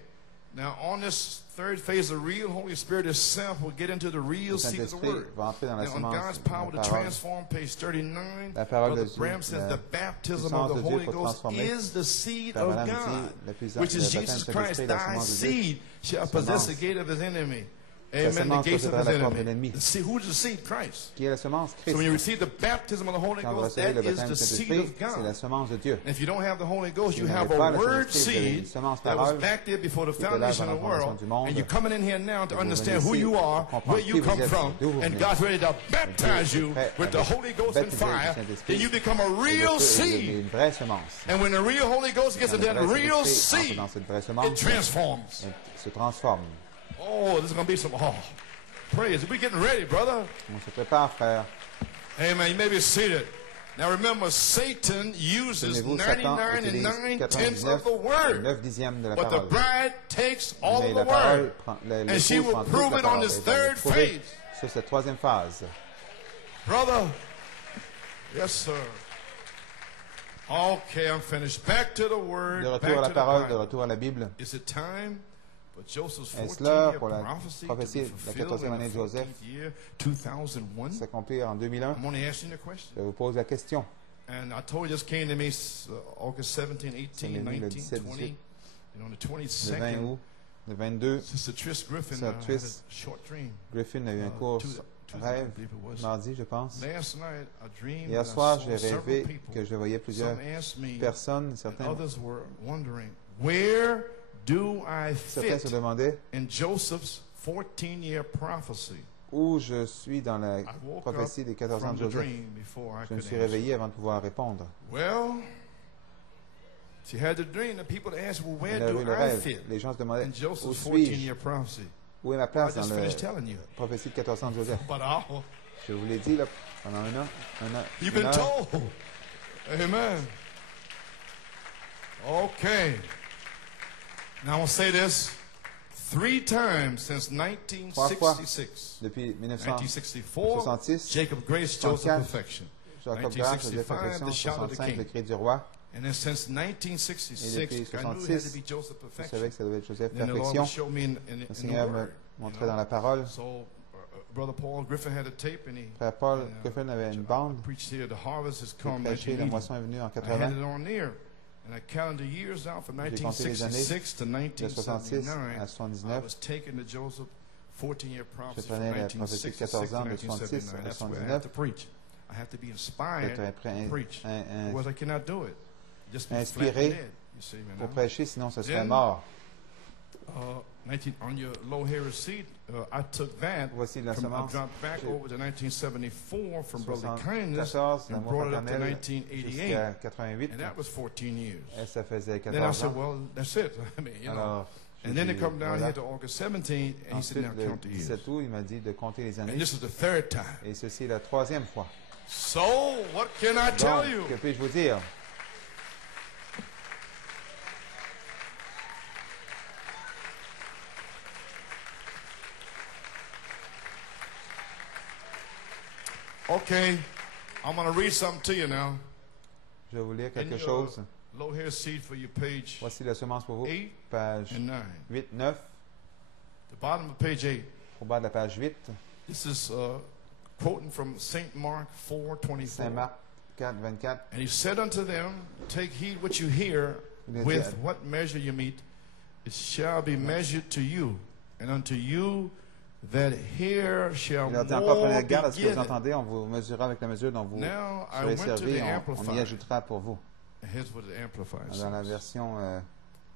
Now, on this third phase, the real Holy Spirit itself will get into the real Le seed of the Saint-Esprit Word. va entrer dans la Now, on semence God's de power la to parole. transform, page 39, La parole Brother de Dieu, Bram says la the baptism puissance of the de Dieu Holy pour Ghost transformer. is the seed Frère of Branham God, dit, la puissance- which le is baptême Jesus du Christ. Saint-Esprit, la Thy semence de Dieu. seed shall possess the gate of his enemy. Amen. The semence gates of possédera his la porte de enemy. l'ennemi. Who's the seed? Christ. Qui est la semence? So Christ. when you receive the baptism of the Holy Quand vous Ghost, recevez that le is baptême the du seed Saint-Esprit, of c'est la God. semence de Dieu. And if you don't have the Holy Ghost, Si you vous have n'avez a pas le word Saint-Esprit, vous avez une seed semence that was parole back there before the qui était là foundation avant of the la fondation world. du monde. And you're coming in here now to vous understand venez who ici you are, pour comprendre where you qui vous come êtes, from, d'où vous and venez. God's ready to baptize you prêt with the avec Holy Ghost and baptiser du fire. Saint-Esprit. Then you become a Et real de seed. une vraie semence. And when the real Holy Ghost gets Quand into le that vrai real Saint-Esprit entre seed, dans cette vraie it semence, transforms. elle se transforme. Oh, this is going to be some, praise. We're getting ready, brother. On se prépare, frère. Amen. You may be seated. Now remember, Satan uses Souvenez-vous, Satan 99 and utilise 9/10 of the 99 word. 9/10 de la But the parole. bride takes all Mais of la the parole word. prend, And she will prend toute prove la it on parole this et va le third prouver phase. sur cette troisième phase. Brother, yes, sir. Okay, I'm finished. Back to the word. De retour à la parole, de retour à la Bible. Is it time? Est-ce l'heure pour la prophétie de la 14e année de Joseph s'accomplir en 2001? Je vous pose la question. And I told you this came to me August 17, 18, 19, 20. And on the 22nd, le 22, Sister Trish Griffin Sir had a short dream. Griffin a eu un court rêve mardi, je pense. Last night, I dreamed Hier soir, j'ai rêvé que je voyais plusieurs personnes. Certains se demandaient in Joseph's 14-year prophecy. Où je suis dans la prophétie des 14 ans de Joseph. Je me suis réveillé avant de pouvoir répondre. Well, she had the dream. The people asked, "Well, where do I fit?" Les gens se demandaient où suis-je? Où est ma place dans la prophétie de 14 ans de Joseph? Je vous l'ai dit là, pendant un an. You've been told. Amen. Okay. Now I'll say this. 3 times since 1966. Depuis 1964, Jacob Grace, Joseph Perfection. 1965, the Shout of the King. Le cri du roi. And then since 1966, I knew it had to be Joseph Perfection. Je savais que ça devait être Joseph Then the Lord would show me in Le Seigneur me montrait dans la parole. So, Brother Paul Griffin had a tape, and Frère Paul Griffin avait une bande. Preached here, the harvest has come. La moisson est venue en I had 80. it on there. And I counted the years out from 1966 to 1979. I was taking the Joseph 14-year prophecy from 1966 to 1979. That's where I have to preach. I have to be inspired to preach. Otherwise, I cannot do it. Just be inspiré dead, you see, pour prêcher, sinon ce serait mort. On your low hair seat, I took that. Voici la I semence. dropped back over to 1974 from Brother Kindness and brought it up to 1988. And that was 14 years. Ça faisait 14 then I said, well, that's it. I mean, you know. Alors, and then they come down here to August 17, and he said, now count the years. 17 août, il m'a dit de compter les années. And this is the 3rd time. Et ceci est la 3e fois. So, what can I tell you? Que puis-je vous dire? Okay, I'm going to read something to you now. Je vais vous lire quelque chose. Low hair seed for your page. Voici la semence pour vous. 8 page and 9. 8, 9. The bottom of page 8. Au bas de la page 8. This is quoting from St. Mark 4:24. Saint Marc 4:24. And he said unto them, take heed what you hear, with what measure you meet, it shall be measured to you, and unto you that hear shall more be garde à ce que vous given. entendez, on vous mesurera avec la mesure dont vous serez servi, on y ajoutera pour vous. Here's what it amplifies. Dans la version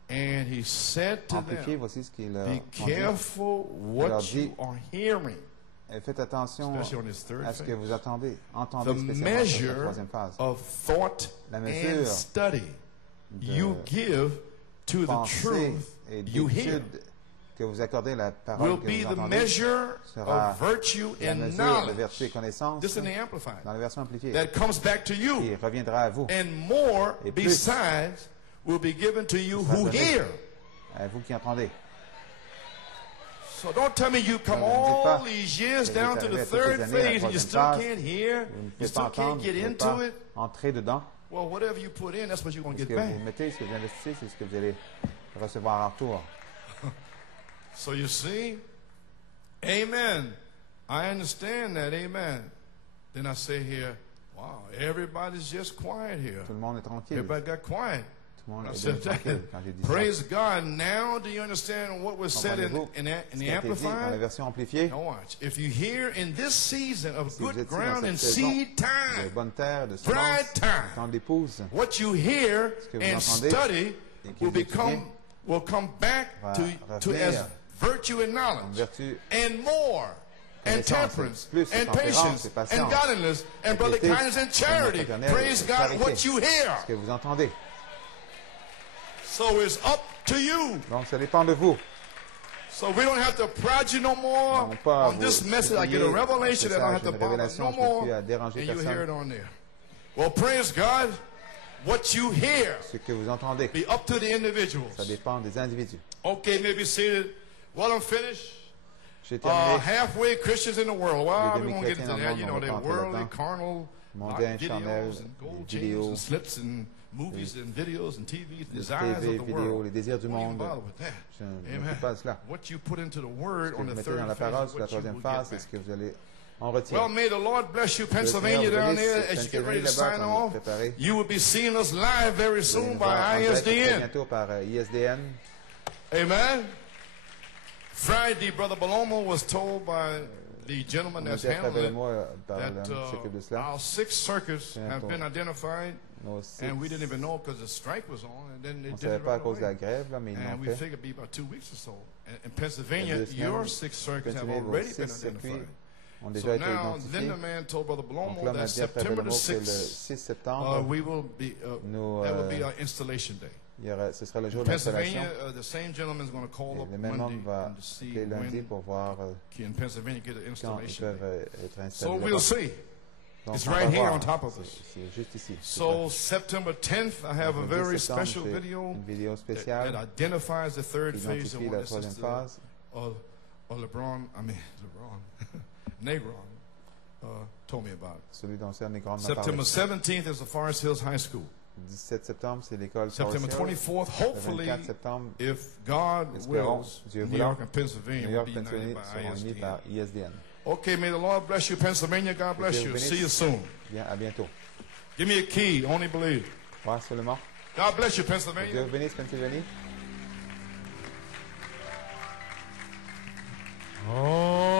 and he said to amplifiée, them, voici ce qu'il be careful what you are hearing. Faites attention à ce que vous entendez the measure of thought and study you give to the truth you hear que vous accordez la parole will que be vous the entendez measure of virtue and knowledge. De vertu et connaissance, this is the amplified. Dans la version amplifiée, that comes back to you. Qui reviendra à vous. And more et besides will be given to you who hear. À vous qui entendez. So don't tell me you come all these years down to the 3rd phase and you still can't hear, you still can't get into it. Entrer dedans. Well, whatever you put in, that's what you're going to get back. Ce que vous mettez, ce que vous investissez, c'est ce que vous allez recevoir en retour. So you see, amen. I understand that, amen. Then I say here, wow, everybody's just quiet here. Tout le monde est tranquille. Everybody got quiet. Tout le monde est tranquille quand j'ai dit Praise God. Now do you understand what was said in the Amplified? Dans la version amplifiée. Now watch. If you hear in this season of good ground and seed time, de bonne terre, de bride time, temps d'épouse, what you hear and study will come back to as virtue and knowledge, and more, and temperance, and patience, and godliness, and brotherly kindness and charity. Praise God, what you hear. Ce que vous entendez. So it's up to you. Donc ça dépend de vous. So we don't have to prod you no more on this message. I get a revelation that I don't have to bother no more, and you hear it on there. Well, praise God. What you hear ce que vous entendez. Be up to the individuals. Ça dépend des individus. Okay, maybe seated. Well, I'm finished. Halfway Christians in the world. Well, we won't get into that. You know, they're worldly, carnal, mondains, charnels, and gold chains and slips and movies and videos and TVs, desires TV, of the vidéos, world. les désirs du Don't even monde. bother with that. Je ne Amen. m'occupe pas de cela. What you put into the word Ce que on vous the mettez third dans la phase parole is sur la what you troisième will phase, get c'est ce back. que vous allez en retirer. Well, may the Lord bless you, Que le Pennsylvania, Seigneur down bénisse there. As you get ready to sign Pennsylvanie off, là-bas, préparez. you will be seeing us live very Vous allez soon nous voir en by direct très ISDN. bientôt par ISDN. Amen. Friday, Brother Balomo was told by the gentleman that's handling it that our 6 circuits have been identified, and we didn't even know because the strike was on, and then they did it right away. And we figured it'd be about 2 weeks or so. In Pennsylvania, your 6 circuits have already been identified. So now, then the man told Brother Balomo that September the 6th, we will be, that will be our installation day. Ce sera le jour de l'installation. The same gentleman is going to call up Le même homme va to see appeler lundi pour voir in Pennsylvania get an quand ils installation peuvent day. être installés. So we'll see. Donc, It's on va right here voir. on top of us. C'est juste ici. So September 10th, I have a Le 10 very septembre, special j'ai video une vidéo that spéciale identifies the third qui phase of identifie what la this troisième is phase. Negron told me about it. Celui dont c'est Negron m'a September parlé. 17th is the Forest Hills High School. Le 17 septembre, c'est l'école September Forest Hill. 24th, hopefully, Le 24 septembre, if God wills, Dieu New voulant, York and Pennsylvania New will York, be united Pennsylvanie by seront unis ISDN. par ISDN. Okay, may the Lord bless you, Pennsylvania. God bless Dieu you. vous See you bénisse. soon. Bien, à bientôt. Give me a key. Only believe. Crois seulement. God bless you, Dieu Pennsylvania. vous bénisse, Pennsylvanie. Oh.